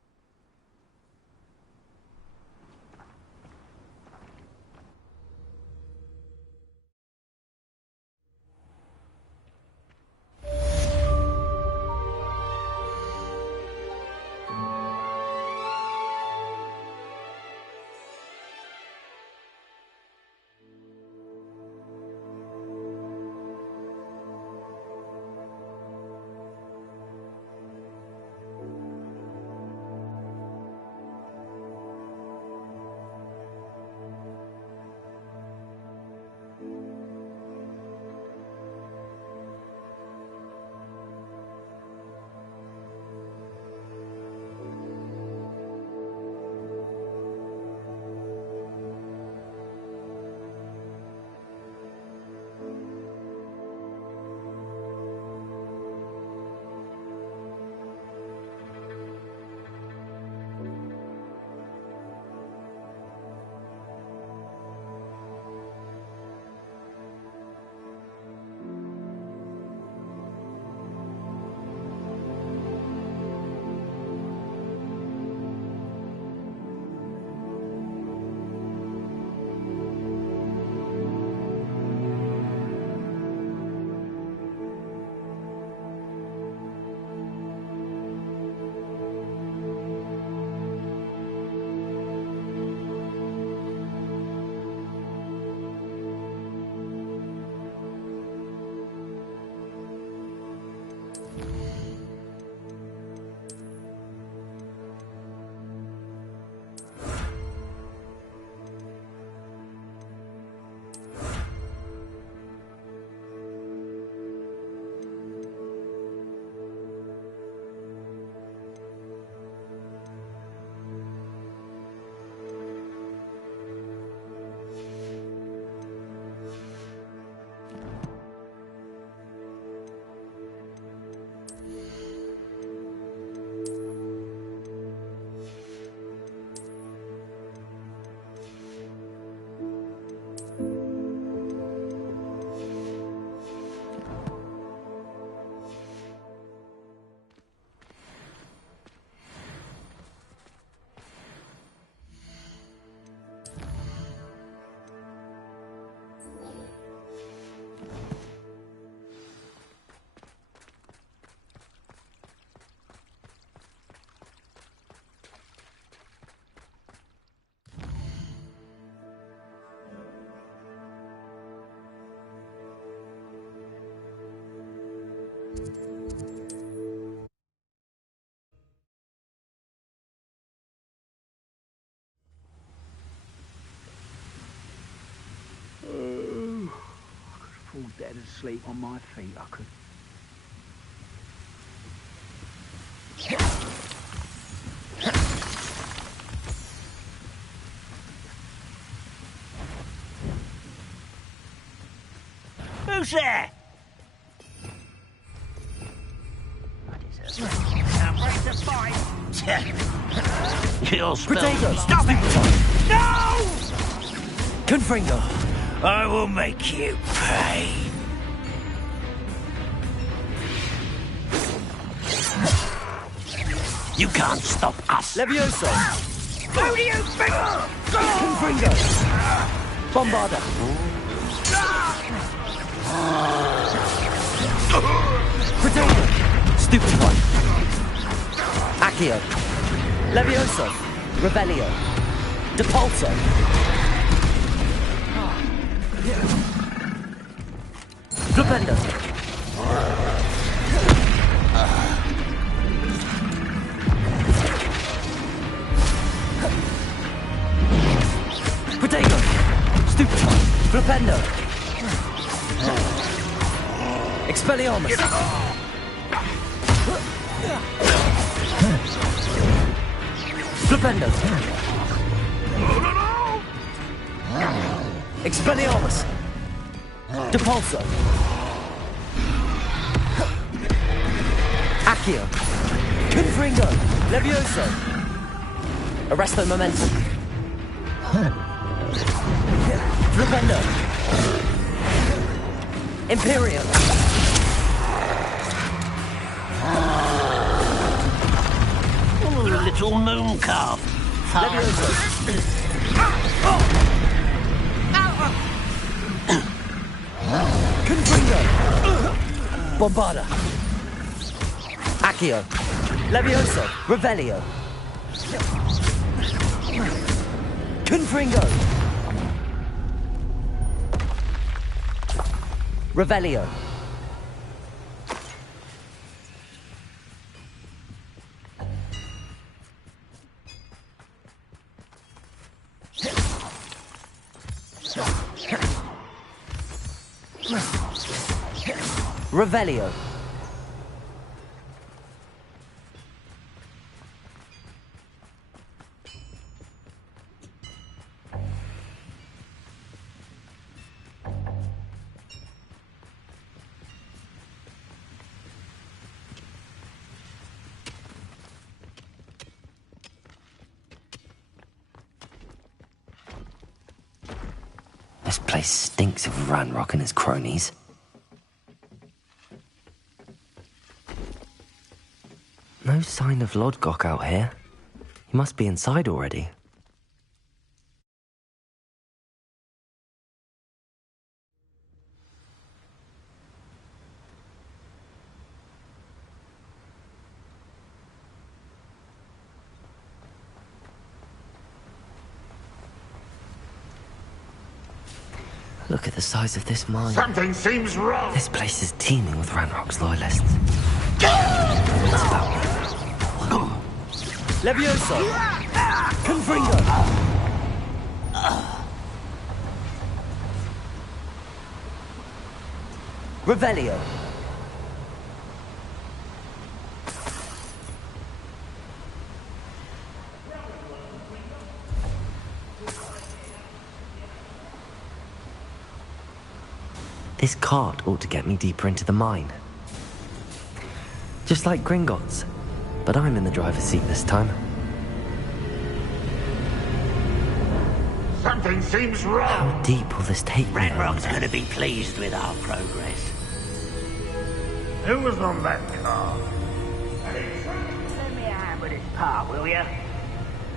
Fall dead asleep on my feet, I could. Who's there? Can't break the fight. You'll spell. Potato! Stop it! No! Confringo! I will make you pay. You can't stop us. Levioso! Who do you think? Confringo! Bombarda! Potato! Stupid one! Accio! Levioso! Revelio! Depulso! Flipendo! Flipendo! Expelliarmus! Flipendo! Expelliarmus! Depulso! Accio! Confringo! Levioso! Arresto Momentum! Flipendo! Imperium! Little moon calf. Levioso! Confringo! Bombarda! Accio! Levioso! Revelio! Confringo! Revelio! Revelio! This place stinks of Ranrock and his cronies. No sign of Lodgok out here. He must be inside already. Look at the size of this mine. Something seems wrong. This place is teeming with Ranrock's loyalists. What's about me? Levioso! Confringo! Revelio! This cart ought to get me deeper into the mine. Just like Gringotts, but I'm in the driver's seat this time. Something seems wrong. How deep will this take me? Ranrock's going to be pleased with our progress. Who was on that car? Lend me a hand with this part, will you?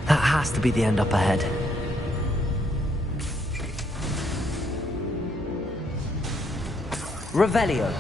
That has to be the end up ahead. Revelio.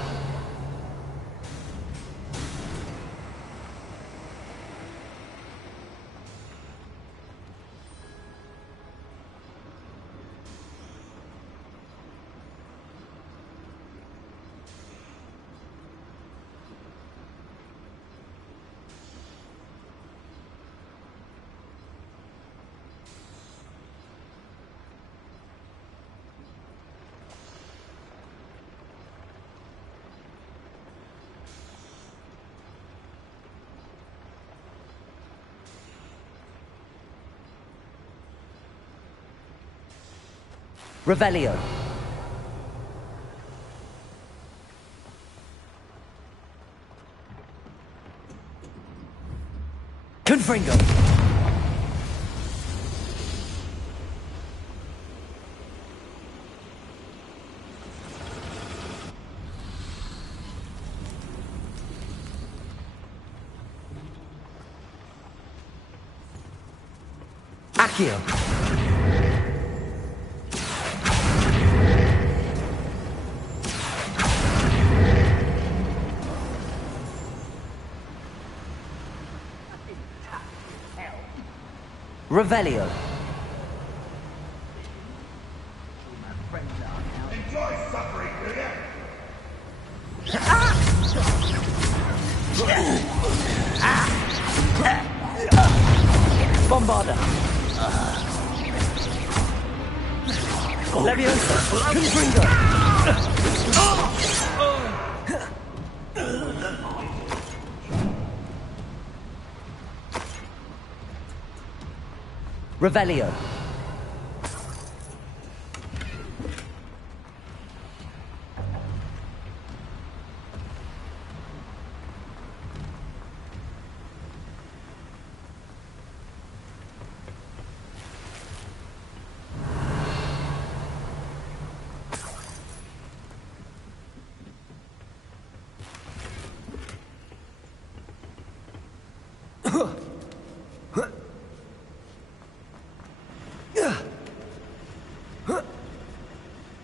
Revelio. Confringo. Accio. Revelio. Enjoy suffering, will you? Bombarda. Leviosa! Confringo! Revelio.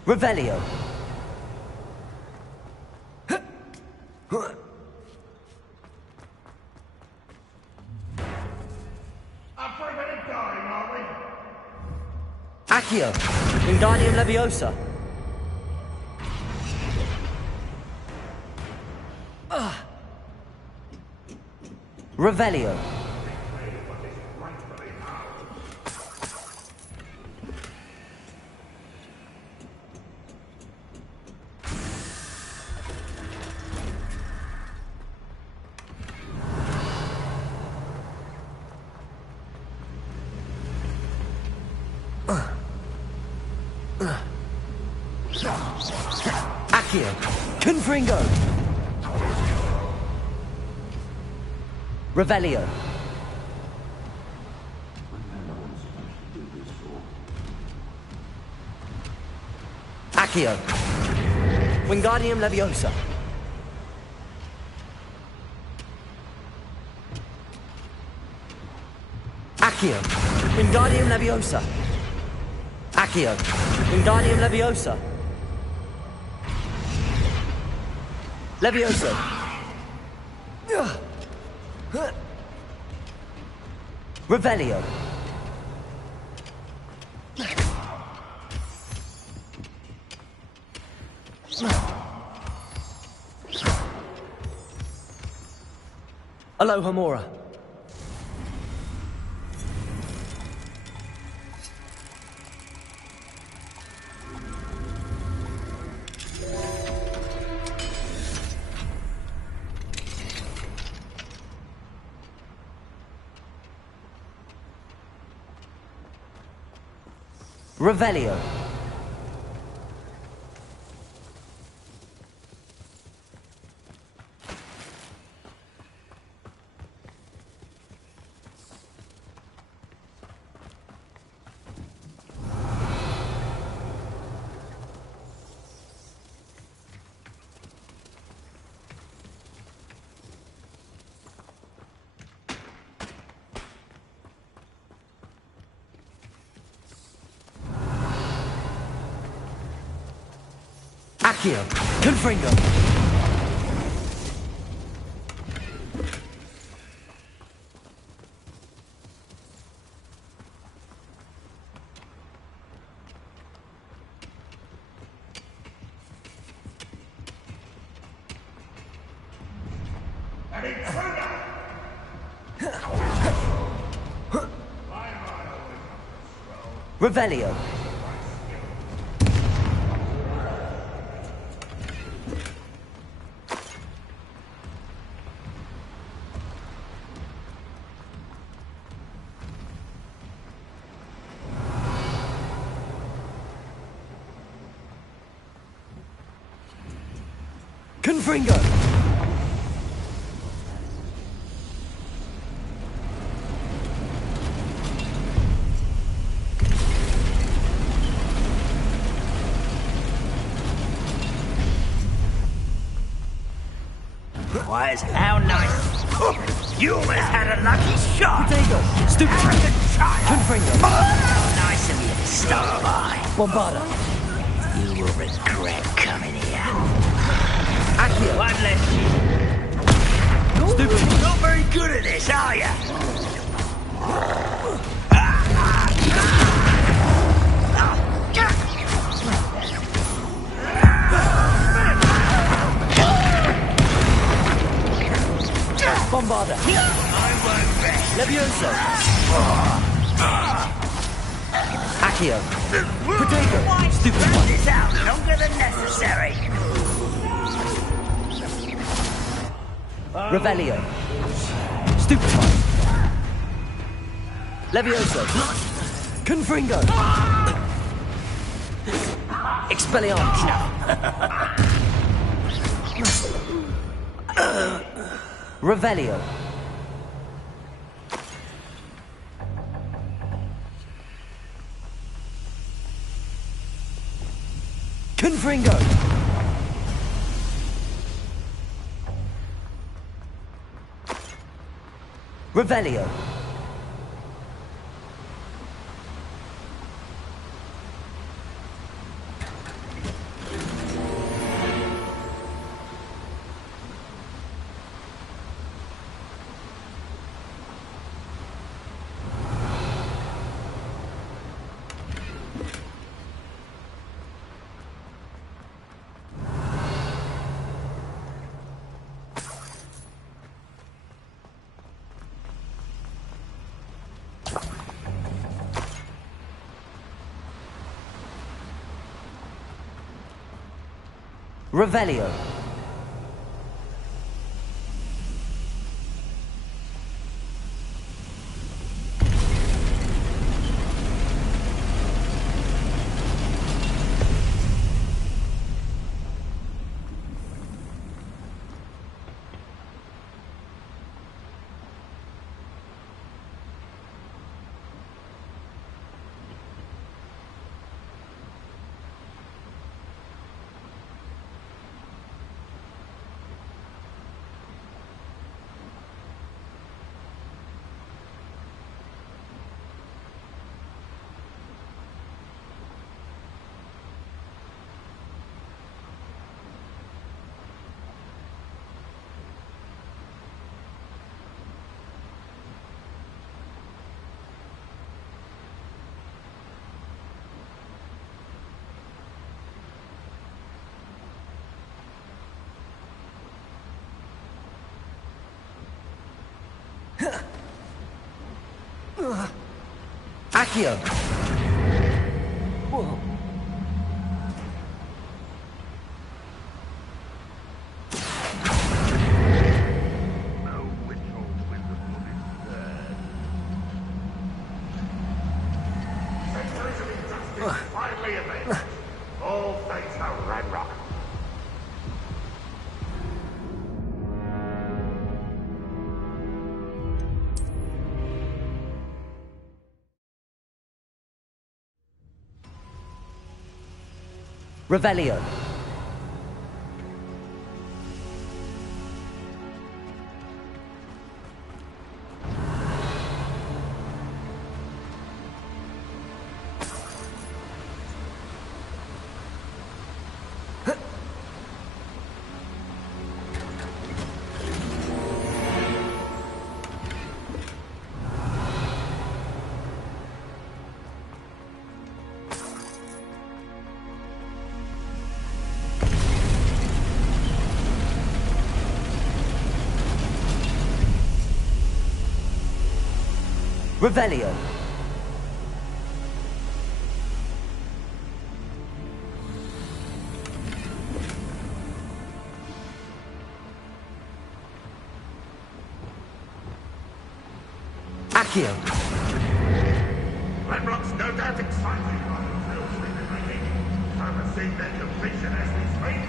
Revelio. Up for a bit of dying, are we? Accio. Wingardium Leviosa. Revelio. Accio. Confringo. Revelio. Accio. Wingardium Leviosa. Accio. Wingardium Leviosa. Accio. Wingardium Leviosa. Leviosa. Revelio. Alohomora. Revelio. Accio. Confringo. Revelio. Confringo! Why, how nice. You almost had a lucky shot. Potato! Stupid! Confringo! Nice of you to stop by. Bombarda! You will regret coming here. Accio! One less. Stupid! Not very good at this, are you? Bombarda! I won't rest. Leviosa! Accio! Potato! Stupid one! This out longer than necessary. Revelio! Stupid one! Levioso! Confringo! Expelliarmus! Revelio! Confringo! Revelio! Revelio. Accio! Whoa. Finally avenged. All thanks to Ranrock. Revelio. Revelio. Accio. Ranrock's no doubt excited by the thrills we've been making. Overseeing their completion as we speak.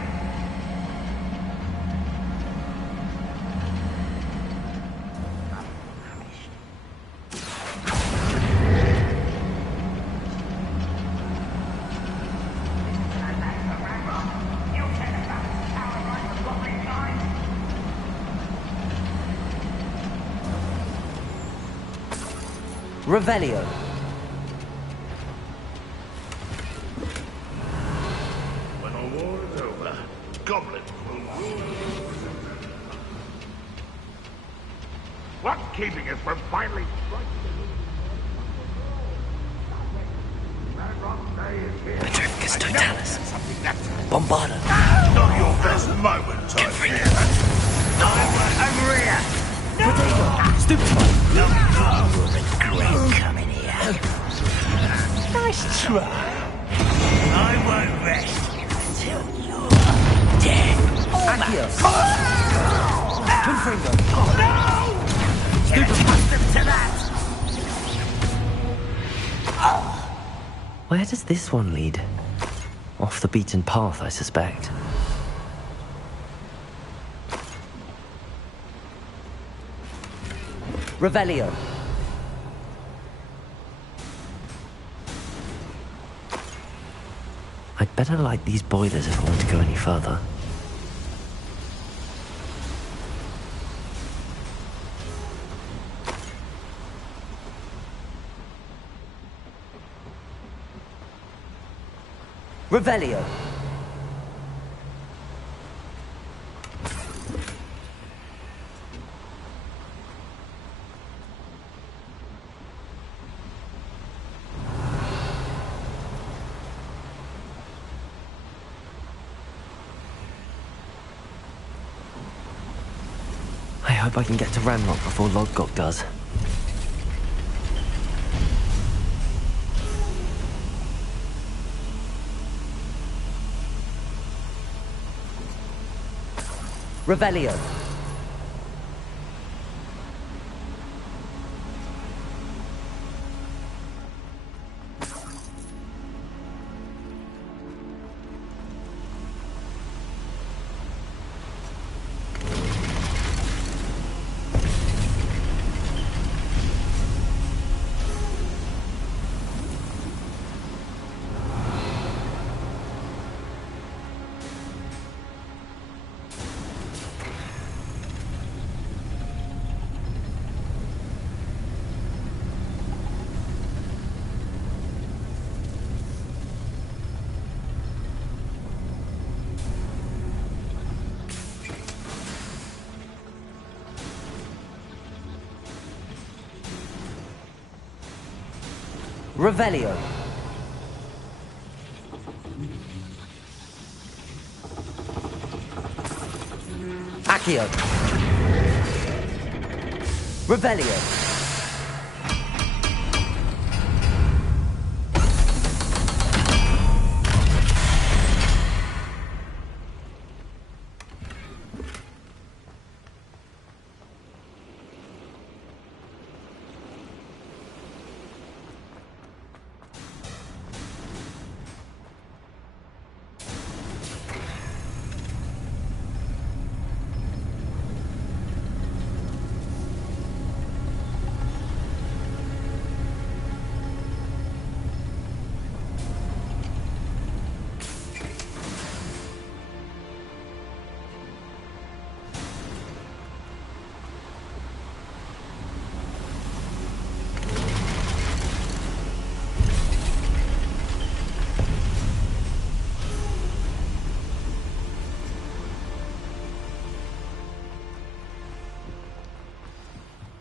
Revelio. When the war is over, goblins will rule. What's keeping us from finally striking the Ranrock Day is here. Petrificus Totalis. Bombarda. Not your best moment, I fear. Over here. Potato. Stupid one. Great coming here. Nice try. I won't rest until you're dead. Accio! Confringo! No! Get accustomed to that! Where does this one lead? Off the beaten path, I suspect. Revelio. I'd better light these boilers if I want to go any further. Revelio. I hope I can get to Ranrock before Lodgok does. Revelio. Revelio. Accio. Revelio.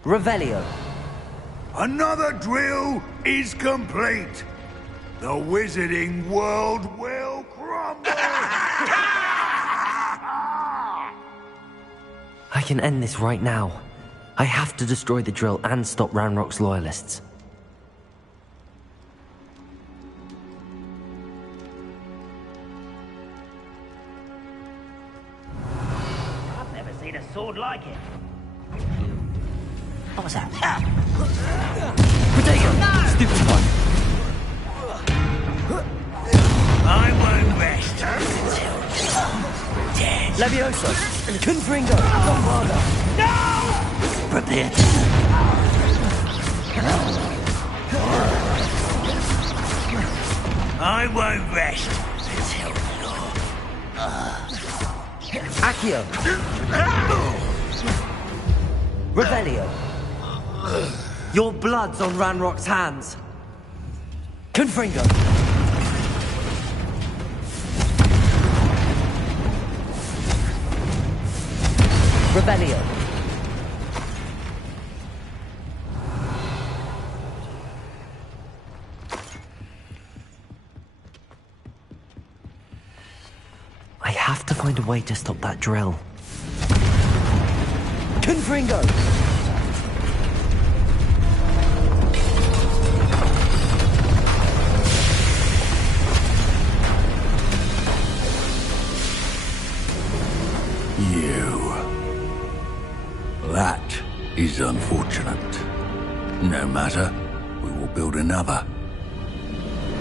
Revelio. Another drill is complete. The wizarding world will crumble. I can end this right now. I have to destroy the drill and stop Ranrock's loyalists. I've never seen a sword like it. What was that? Protego! No! Stupid one! I won't rest until you're dead. Levioso! Confringo! Godfather! No! Prepare to... I won't rest until you're... Accio! Revelio! Your blood's on Ranrock's hands! Confringo! Revelio! I have to find a way to stop that drill. Confringo! is unfortunate. No matter, we will build another.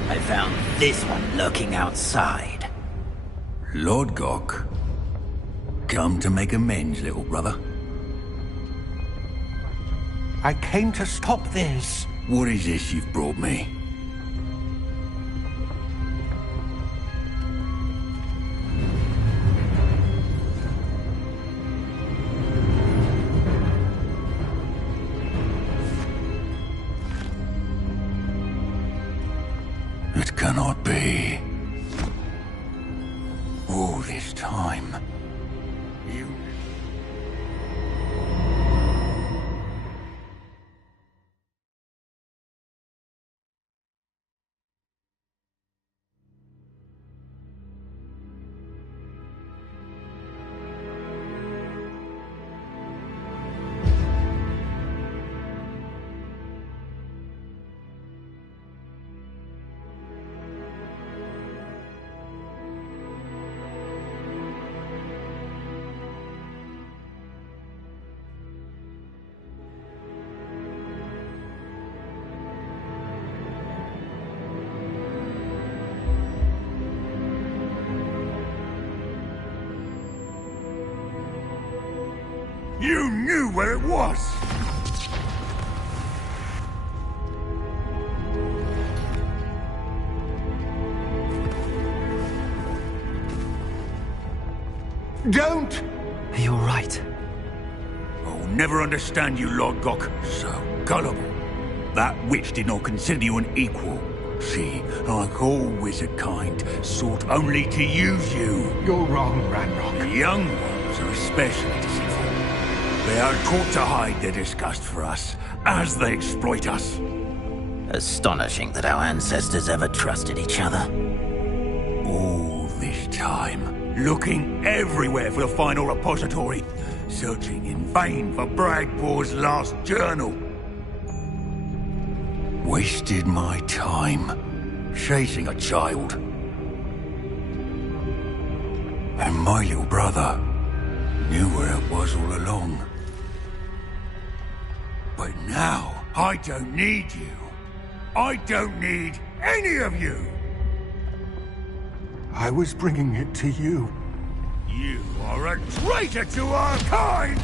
I found this one lurking outside. Lord Gok, come to make amends, little brother. I came to stop this. What is this you've brought me? It cannot be. All this time, you... You knew where it was! Don't! Are you alright? I'll never understand you, Lord Gok. So gullible. That witch did not consider you an equal. She, like all wizard kind, sought only to use you. You're wrong, Ranrock. The young ones are especially deceitful. They are taught to hide their disgust for us, as they exploit us. Astonishing that our ancestors ever trusted each other. All this time, looking everywhere for the final repository, searching in vain for Bragbor's last journal. Wasted my time, chasing a child. And my little brother knew where it was all along. But now, I don't need you. I don't need any of you. I was bringing it to you. You are a traitor to our kind!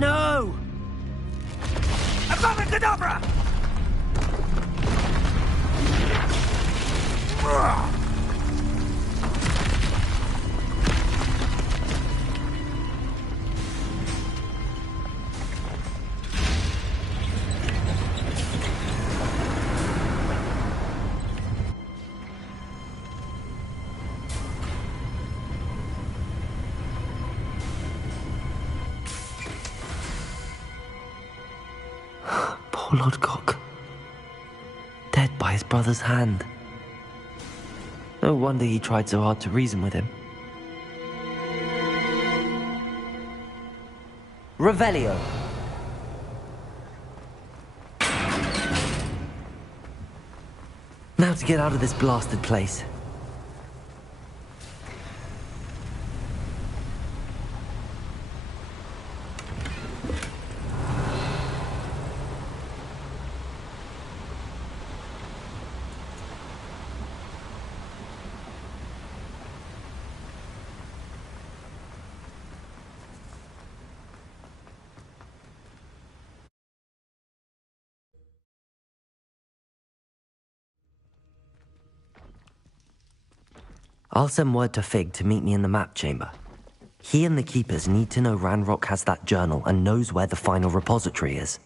No! Abracadabra! Poor Lord Gok. Dead by his brother's hand. No wonder he tried so hard to reason with him. Revelio. Now to get out of this blasted place. I'll send word to Fig to meet me in the map chamber. He and the Keepers need to know Ranrock has that journal and knows where the final repository is.